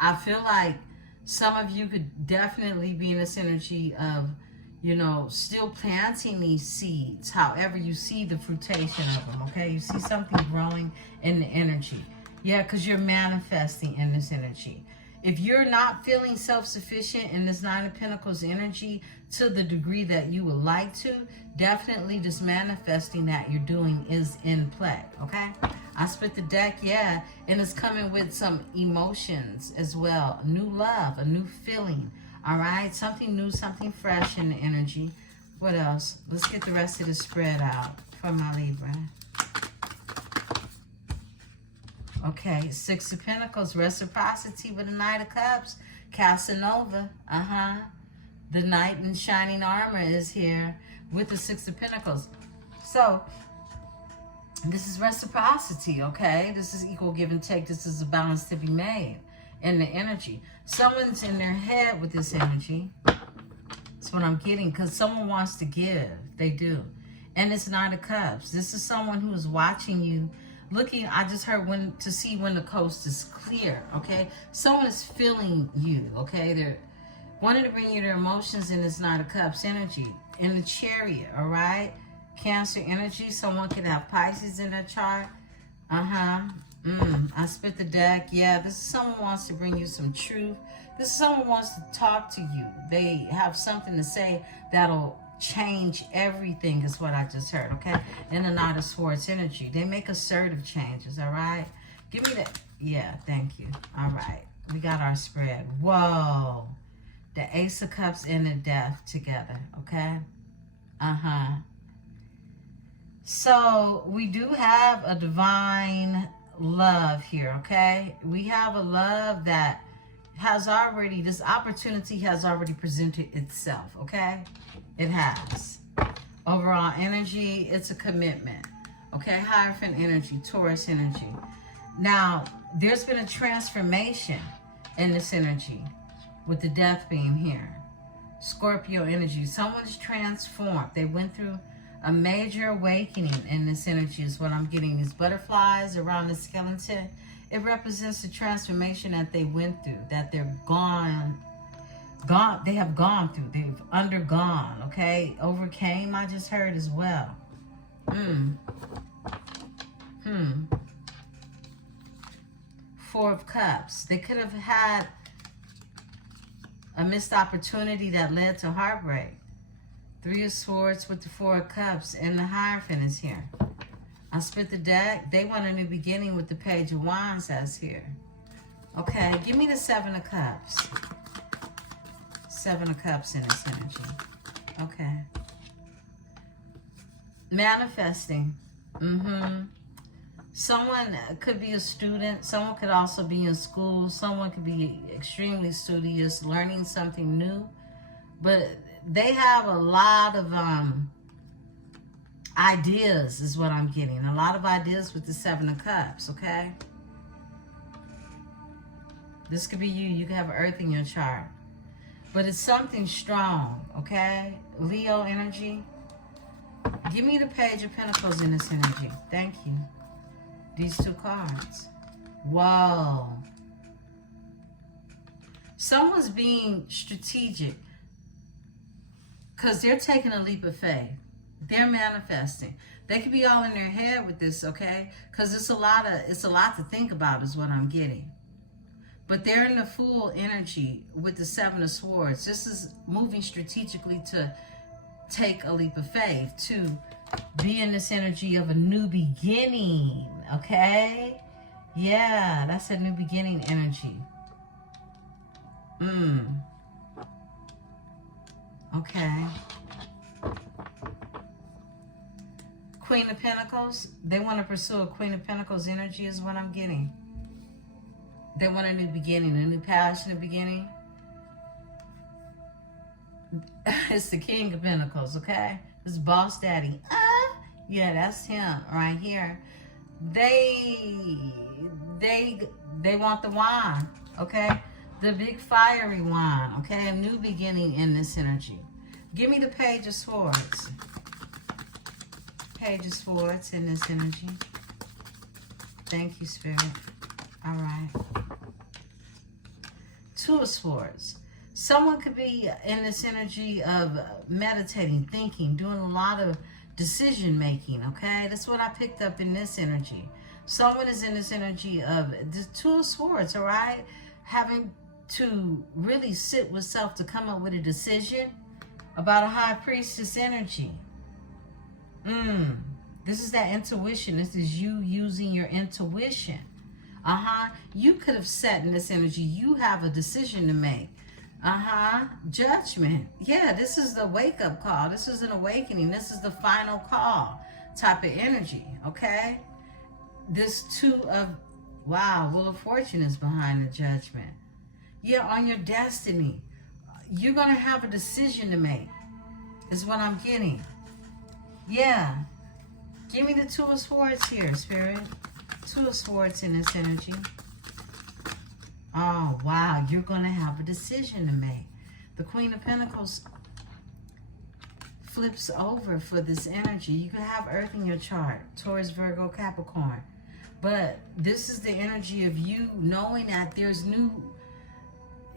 I feel like some of you could definitely be in this energy of, you know, still planting these seeds. However, you see the fruitation of them, okay? You see something growing in the energy. Yeah, because you're manifesting in this energy. If you're not feeling self-sufficient in this Nine of Pentacles energy to the degree that you would like to, definitely just manifesting that you're doing is in play, okay? I split the deck, yeah, and it's coming with some emotions as well. New love, a new feeling, all right? Something new, something fresh in the energy. What else? Let's get the rest of the spread out for my Libra. Okay, Six of Pentacles, reciprocity with the Knight of Cups. Casanova, The Knight in shining armor is here with the Six of Pentacles. So, this is reciprocity, okay? This is equal give and take. This is a balance to be made in the energy. Someone's in their head with this energy. That's what I'm getting, because someone wants to give. They do. And it's Knight of Cups. This is someone who is watching you, looking, I just heard to see when the coast is clear, okay? Someone is feeling you, okay? They're wanting to bring you their emotions in this Knight of Cups energy. In the Chariot, all right? Cancer energy. Someone could have Pisces in their chart. I split the deck. Yeah, this is someone wants to bring you some truth. This is someone wants to talk to you. They have something to say that'll change everything is what I just heard, okay? In the Knight of Swords energy. They make assertive changes, all right? Give me that. Yeah, thank you. All right. We got our spread. Whoa. The Ace of Cups and the Death together, okay? So we do have a divine love here, okay? We have a love that has already, this opportunity has already presented itself, okay? It has. Overall energy, it's a commitment, okay? Hierophant energy, Taurus energy. Now, there's been a transformation in this energy with the death beam here. Scorpio energy, someone's transformed. They went through a major awakening in this energy is what I'm getting. These butterflies around the skeleton, it represents the transformation that they went through, that they're they have gone through, they've undergone, okay? Overcame, I just heard as well. Four of Cups. They could have had a missed opportunity that led to heartbreak. Three of Swords with the Four of Cups, and the Hierophant is here. I split the deck. They want a new beginning with the Page of Wands that's here. Okay, give me the Seven of Cups. Seven of Cups in this energy. Okay. Manifesting. Someone could be a student. Someone could also be in school. Someone could be extremely studious, learning something new. But they have a lot of ideas is what I'm getting. A lot of ideas with the Seven of Cups, okay? This could be you. You could have Earth in your chart. But it's something strong, okay? Leo energy. Give me the Page of Pentacles in this energy. Thank you. These two cards. Whoa. Someone's being strategic because they're taking a leap of faith. They're manifesting. They could be all in their head with this, okay? Because it's a lot to think about is what I'm getting. But they're in the full energy with the Seven of Swords. This is moving strategically to take a leap of faith, to be in this energy of a new beginning, okay? Yeah, that's a new beginning energy. Okay. Queen of Pentacles. They want to pursue a Queen of Pentacles energy is what I'm getting. They want a new beginning, a new passionate beginning. It's the King of Pentacles, okay? It's Boss Daddy. Yeah, that's him right here. They want the wand, okay? The big fiery wand, okay? A new beginning in this energy. Give me the Page of Swords. Page of Swords in this energy. Thank you, Spirit. All right. Two of Swords. Someone could be in this energy of meditating, thinking, doing a lot of decision making, okay? That's what I picked up in this energy. Someone is in this energy of the Two of Swords, all right? Having to really sit with self to come up with a decision about a High Priestess energy. This is that intuition. This is you using your intuition. You could have sat in this energy. You have a decision to make. Judgment. Yeah, this is the wake-up call. This is an awakening. This is the final call type of energy, okay? This Two of, wow, Wheel of Fortune is behind the Judgment. Yeah, on your destiny. You're going to have a decision to make is what I'm getting. Yeah. Give me the Two of Swords here, Spirit. Two of Swords in this energy. Oh, wow. You're going to have a decision to make. The Queen of Pentacles flips over for this energy. You can have Earth in your chart. Taurus, Virgo, Capricorn. But this is the energy of you knowing that there's new...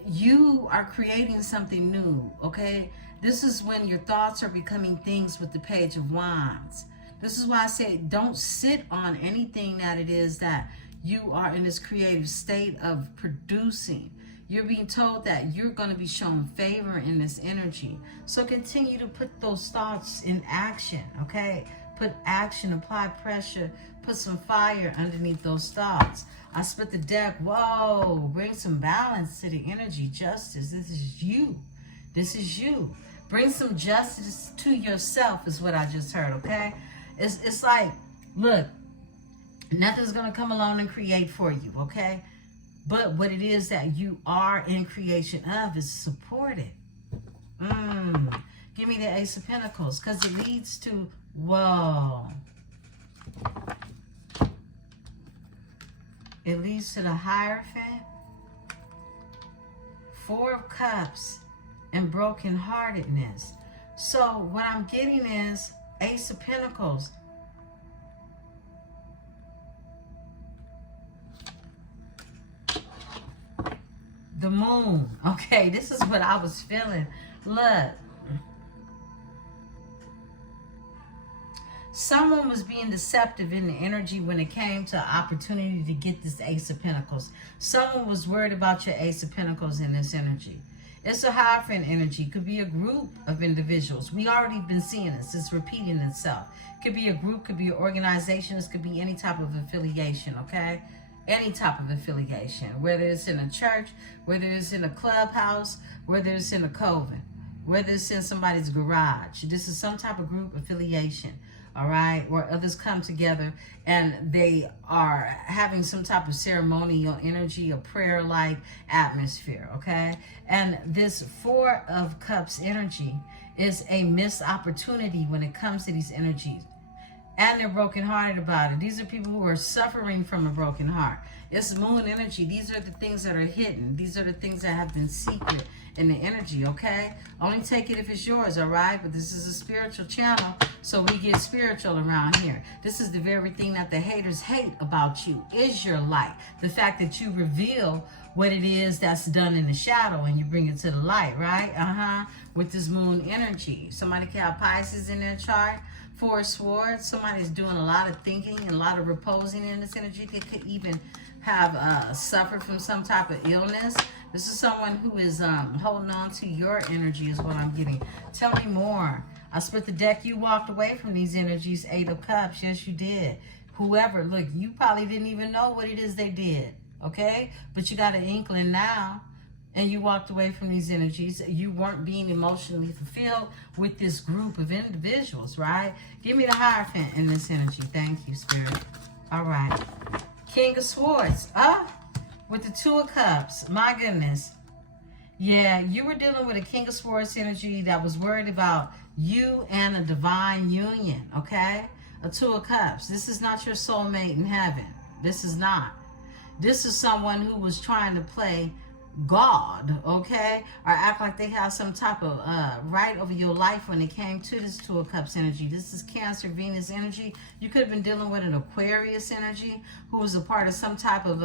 You are creating something new, okay? This is when your thoughts are becoming things with the Page of Wands. This is why I say don't sit on anything that it is that you are in this creative state of producing. You're being told that you're going to be shown favor in this energy. So continue to put those thoughts in action, okay? Put action, apply pressure, put some fire underneath those thoughts. I split the deck. Whoa, bring some balance to the energy. Justice. This is you. This is you. Bring some justice to yourself is what I just heard, okay? It's like, look, nothing's going to come along and create for you, okay? But what it is that you are in creation of is supported. Give me the Ace of Pentacles, because it leads to, whoa. It leads to the Hierophant, Four of Cups, and brokenheartedness. So what I'm getting is Ace of Pentacles. The Moon. Okay, this is what I was feeling. Look. Someone was being deceptive in the energy when it came to opportunity to get this Ace of Pentacles. Someone was worried about your Ace of Pentacles in this energy. It's a Hierophant energy. It could be a group of individuals. We already been seeing this. It's repeating itself. It could be a group, could be an organization. It could be any type of affiliation, okay? Any type of affiliation. Whether it's in a church, whether it's in a clubhouse, whether it's in a coven, whether it's in somebody's garage. This is some type of group affiliation. All right, where others come together and they are having some type of ceremonial energy, a prayer-like atmosphere, okay? And this Four of Cups energy is a missed opportunity when it comes to these energies. And they're brokenhearted about it. These are people who are suffering from a broken heart. It's Moon energy. These are the things that are hidden. These are the things that have been secret in the energy, okay? Only take it if it's yours, all right? But this is a spiritual channel, so we get spiritual around here. This is the very thing that the haters hate about you, is your light. The fact that you reveal what it is that's done in the shadow and you bring it to the light, right? With this Moon energy. Somebody can have Pisces in their chart. Four of Swords. Somebody's doing a lot of thinking and a lot of reposing in this energy. They could even have suffered from some type of illness. This is someone who is holding on to your energy is what I'm getting. Tell me more. I split the deck. You walked away from these energies. Eight of Cups. Yes, you did. Whoever, look, you probably didn't even know what it is they did. Okay? But you got an inkling now. And you walked away from these energies. You weren't being emotionally fulfilled with this group of individuals, right? Give me the Hierophant in this energy. Thank you, Spirit. All right. King of Swords. With the Two of Cups. My goodness. Yeah, you were dealing with a King of Swords energy that was worried about you and a divine union, okay? A Two of Cups. This is not your soulmate in heaven. This is not. This is someone who was trying to play God, okay, or act like they have some type of right over your life when it came to this Two of Cups energy. This is Cancer, Venus energy. You could have been dealing with an Aquarius energy who was a part of some type of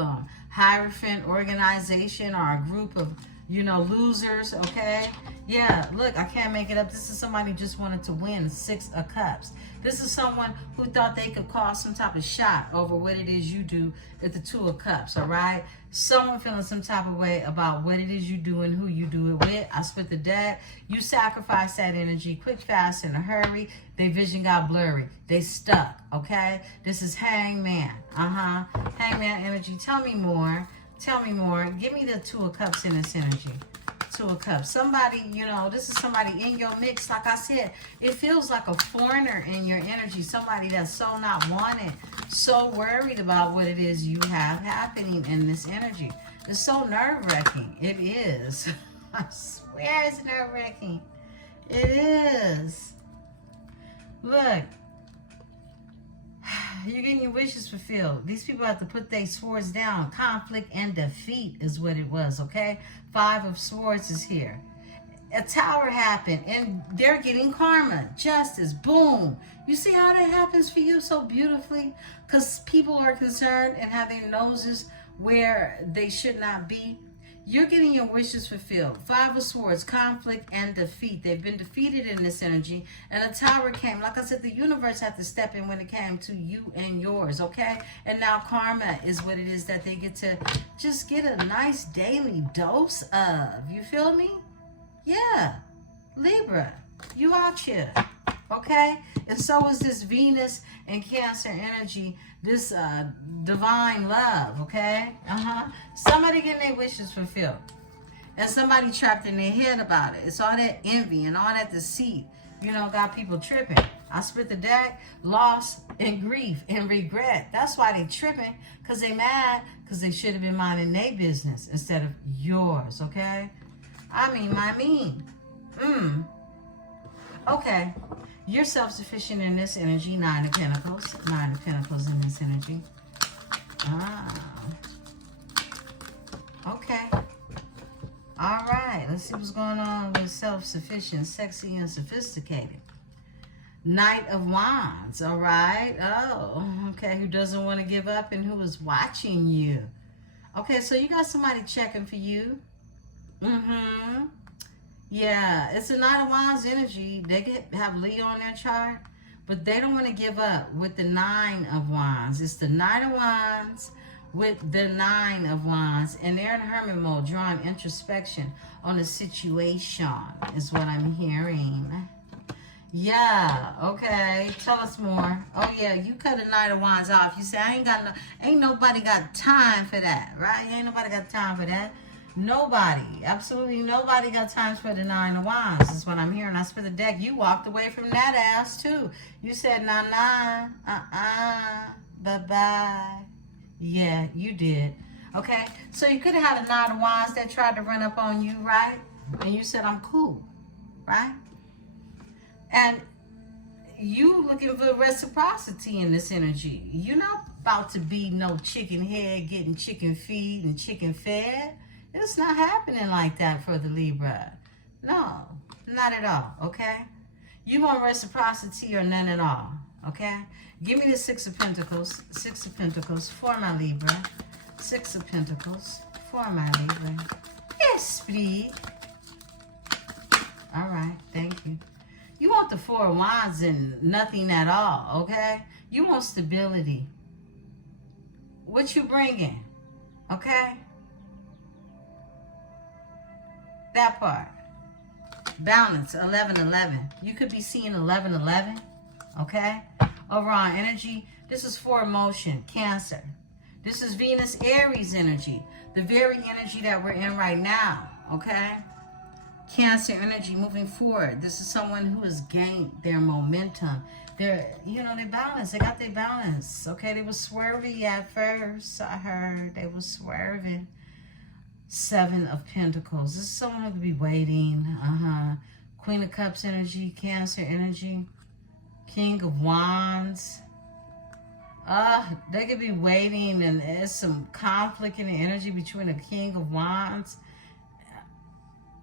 Hierophant organization or a group of, you know, losers, okay? Yeah, look, I can't make it up. This is somebody who just wanted to win. Six of Cups. This is someone who thought they could call some type of shot over what it is you do at the Two of Cups, all right? Someone feeling some type of way about what it is you do and who you do it with. I split the deck. You sacrifice that energy quick, fast, in a hurry. Their vision got blurry. They stuck, okay? This is Hangman. Hangman energy. Tell me more. Tell me more. Give me the Two of Cups in this energy. Two of Cups. Somebody, you know, this is somebody in your mix. Like I said, it feels like a foreigner in your energy. Somebody that's so not wanted, so worried about what it is you have happening in this energy. It's so nerve-wracking. It is. I swear it's nerve-wracking. It is. Look. You're getting your wishes fulfilled. These people have to put their swords down. Conflict and defeat is what it was, okay? Five of Swords is here. A tower happened, and they're getting karma. Justice, boom. You see how that happens for you so beautifully? Because people are concerned and have their noses where they should not be. You're getting your wishes fulfilled. Five of Swords, conflict and defeat. They've been defeated in this energy. And a tower came. Like I said, the universe had to step in when it came to you and yours, okay? And now karma is what it is that they get to just get a nice daily dose of. You feel me? Yeah. Libra, you out here, okay? And so is this Venus and Cancer energy, this divine love, okay? Somebody getting their wishes fulfilled. And somebody trapped in their head about it. It's all that envy and all that deceit, you know, got people tripping. I split the deck, loss and grief and regret. That's why they tripping, because they mad, because they should have been minding their business instead of yours, okay? Okay. You're self-sufficient in this energy, 9 of Pentacles. 9 of Pentacles in this energy. Okay. All right. Let's see what's going on with self-sufficient, sexy, and sophisticated. Knight of Wands. All right. Oh, okay. Who doesn't want to give up and who is watching you. Okay, so you got somebody checking for you. Yeah, it's a Knight of Wands energy. They have Leo on their chart, but they don't want to give up with the 9 of Wands. It's the Knight of Wands with the 9 of Wands, and they're in hermit mode, drawing introspection on the situation, is what I'm hearing. Yeah, okay. Tell us more. Oh yeah, you cut a Knight of Wands off. You say, ain't nobody got time for that, right? Ain't nobody got time for that. Nobody, absolutely nobody got time for the 9 of Wands, is what I'm hearing. I split the deck. You walked away from that ass too. You said, nah, bye-bye. Yeah, you did. Okay, so you could have had a 9 of Wands that tried to run up on you, right? And you said, I'm cool, right? And you looking for reciprocity in this energy. You're not about to be no chicken head getting chicken feed and chicken fed. It's not happening like that for the Libra. No, not at all, okay? You want reciprocity or none at all, okay? Give me the 6 of Pentacles. 6 of Pentacles for my Libra. 6 of Pentacles for my Libra. Yes, please. All right, thank you. You want the 4 of Wands and nothing at all, okay? You want stability. What you bringing, okay? That part. Balance, 11-11. You could be seeing 11-11, okay? Overall energy, this is for emotion, Cancer. This is Venus, Aries energy. The very energy that we're in right now, okay? Cancer energy moving forward. This is someone who has gained their momentum. They're, they balance. They got their balance, okay? They were swervy at first. I heard they were swerving. 7 of Pentacles. This is someone who could be waiting. Queen of Cups energy, Cancer energy, King of Wands. They could be waiting, and there's some conflict in the energy between the King of Wands.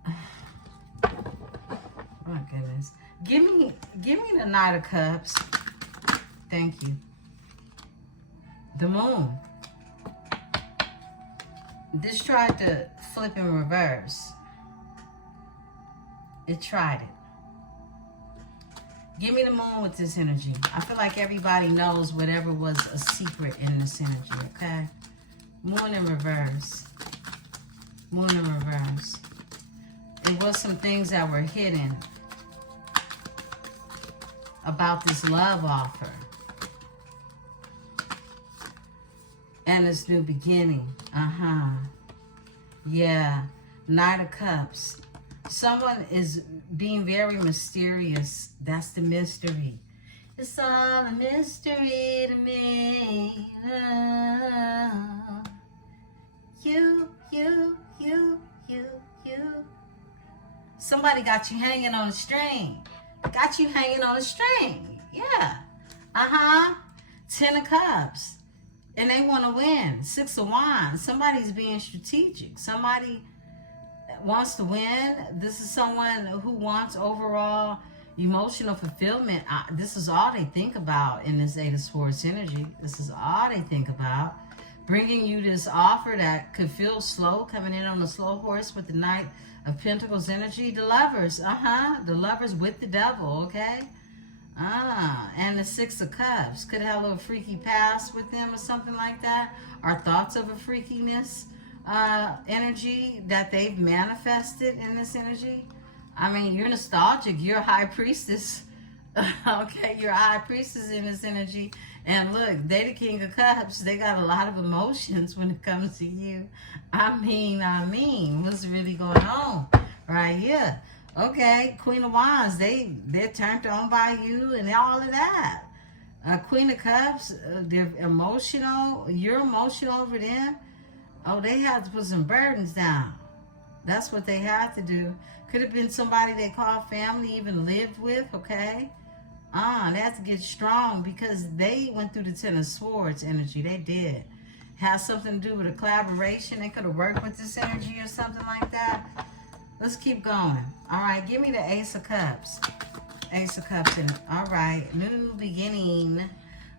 Oh my goodness. Give me the Knight of Cups. Thank you. The Moon. This tried to flip in reverse. It tried it. Give me the Moon with this energy. I feel like everybody knows whatever was a secret in this energy, okay? Moon in reverse. Moon in reverse. There was some things that were hidden about this love offer and this new beginning. Yeah. Knight of Cups. Someone is being very mysterious. That's the mystery. It's all a mystery to me. You. Somebody got you hanging on a string. Got you hanging on a string. Yeah. 10 of Cups. And they want to win. 6 of Wands. Somebody's being strategic. Somebody wants to win. This is someone who wants overall emotional fulfillment. This is all they think about in this 8 of Swords energy. This is all they think about. Bringing you this offer that could feel slow, coming in on a slow horse with the Knight of Pentacles energy. The Lovers. The Lovers with the Devil, okay? And the 6 of Cups. Could have a little freaky past with them or something like that. Or thoughts of a freakiness energy that they've manifested in this energy. I mean, you're nostalgic. You're a high priestess. Okay, you're a high priestess in this energy. And look, they the King of Cups. They got a lot of emotions when it comes to you. I mean, what's really going on right here? Okay, Queen of Wands, they're turned on by you and all of that. Queen of Cups, they're emotional. You're emotional over them. Oh, they had to put some burdens down. That's what they had to do. Could have been somebody they called family, even lived with, okay? They had to get strong because they went through the Ten of Swords energy. They did. Has something to do with a collaboration. They could have worked with this energy or something like that. Let's keep going. All right, give me the Ace of Cups. Ace of Cups. All right, new beginning.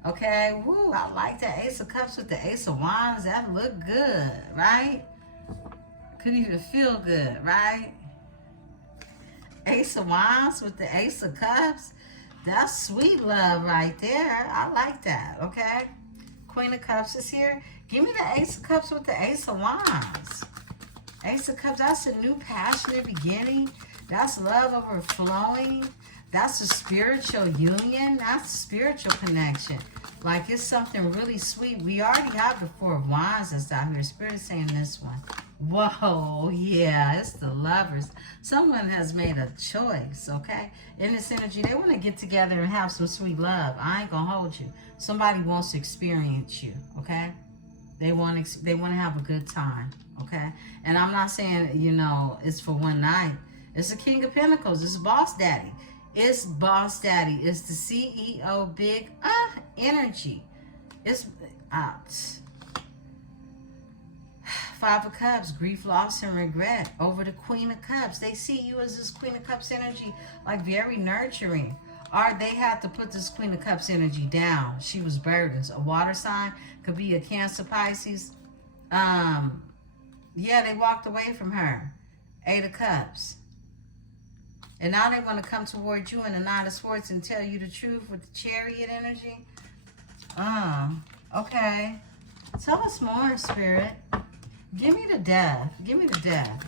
Okay, woo, I like the Ace of Cups with the Ace of Wands. That look good, right? Could even feel good, right? Ace of Wands with the Ace of Cups. That's sweet love right there. I like that, okay? Queen of Cups is here. Give me the Ace of Cups with the Ace of Wands. Ace of Cups, that's a new passionate beginning. That's love overflowing. That's a spiritual union. That's a spiritual connection. Like it's something really sweet. We already have the Four of Wands that's out here. Spirit is saying this one. Whoa, yeah, it's the lovers. Someone has made a choice, okay? In this energy, they want to get together and have some sweet love. I ain't gonna hold you. Somebody wants to experience you, okay? They want to have a good time, okay? And I'm not saying, you know, it's for one night. It's the King of Pentacles. It's Boss Daddy. It's Boss Daddy. It's the CEO, big energy. It's Five of Cups, grief, loss, and regret over the Queen of Cups. They see you as this Queen of Cups energy, like very nurturing. Or they had to put this Queen of Cups energy down. She was burdens. A water sign, could be a Cancer, Pisces. Yeah, they walked away from her. Eight of Cups. And now they want to come towards you in the Nine of Swords and tell you the truth with the Chariot energy. Okay. Tell us more, Spirit. Give me the Death. Give me the Death.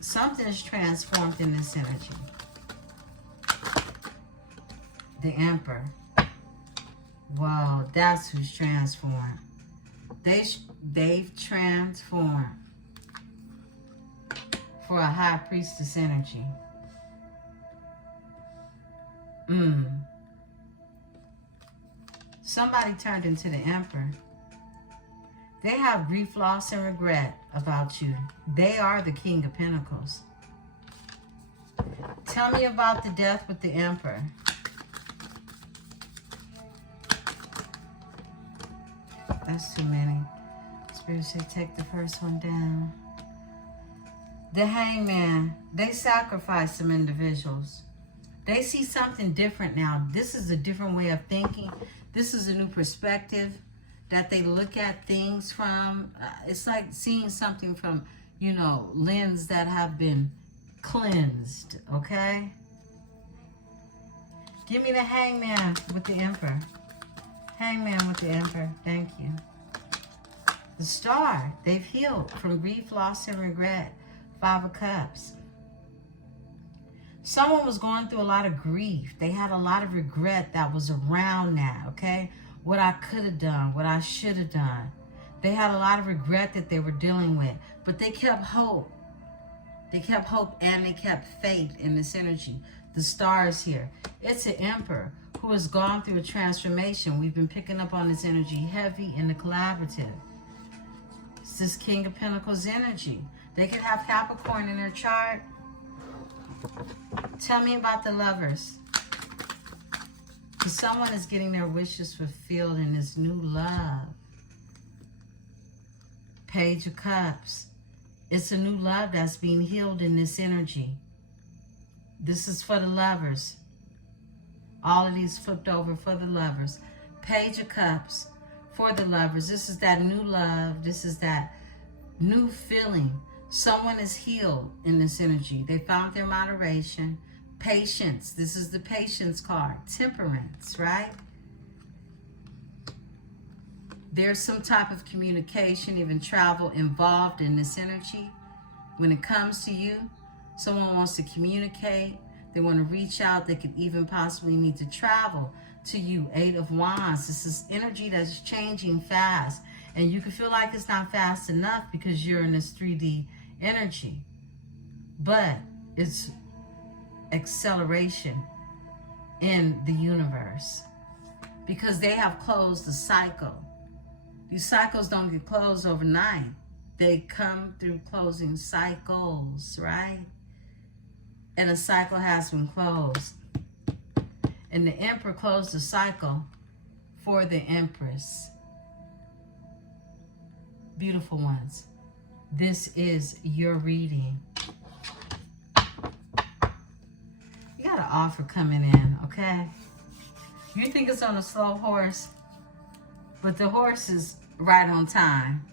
Something is transformed in this energy. The Emperor. Wow, that's who's transformed. They've transformed for a High Priestess energy. Somebody turned into the Emperor. They have grief, loss, and regret about you. They are the King of Pentacles. Tell me about the Death with the Emperor. That's too many. Spirit said take the first one down. The Hangman. They sacrifice some individuals. They see something different now. This is a different way of thinking. This is a new perspective that they look at things from. It's like seeing something from, you know, lens that have been cleansed, okay? Give me the Hangman with the Emperor. Hangman with the Emperor. Thank you. The Star. They've healed from grief, loss, and regret. Five of Cups. Someone was going through a lot of grief. They had a lot of regret that was around that, okay? What I could have done, what I should have done. They had a lot of regret that they were dealing with, but they kept hope. They kept hope and they kept faith in this energy. The Star is here. It's an Emperor who has gone through a transformation. We've been picking up on this energy heavy in the collaborative. It's this King of Pentacles energy. They could have Capricorn in their chart. Tell me about the Lovers. Someone is getting their wishes fulfilled in this new love. Page of Cups. It's a new love that's being healed in this energy. This is for the Lovers. All of these flipped over for the Lovers. Page of Cups for the Lovers. This is that new love. This is that new feeling. Someone is healed in this energy. They found their moderation. Patience. This is the Patience card. Temperance, right? There's some type of communication, even travel involved in this energy. When it comes to you, someone wants to communicate. They want to reach out. They could even possibly need to travel to you. Eight of Wands. This is energy that's changing fast. And you can feel like it's not fast enough because you're in this 3D energy. But it's acceleration in the universe, because they have closed the cycle. These cycles don't get closed overnight. They come through closing cycles, right? And a cycle has been closed. And the Emperor closed the cycle for the Empress. Beautiful ones, this is your reading. You got an offer coming in, okay? You think it's on a slow horse, but the horse is right on time.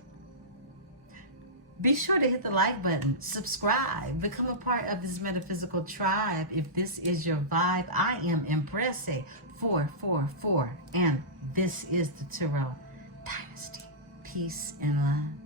Be sure to hit the like button, subscribe, become a part of this metaphysical tribe. If this is your vibe, I am Emperesse 444, and this is the Tarot Dynasty. Peace and love.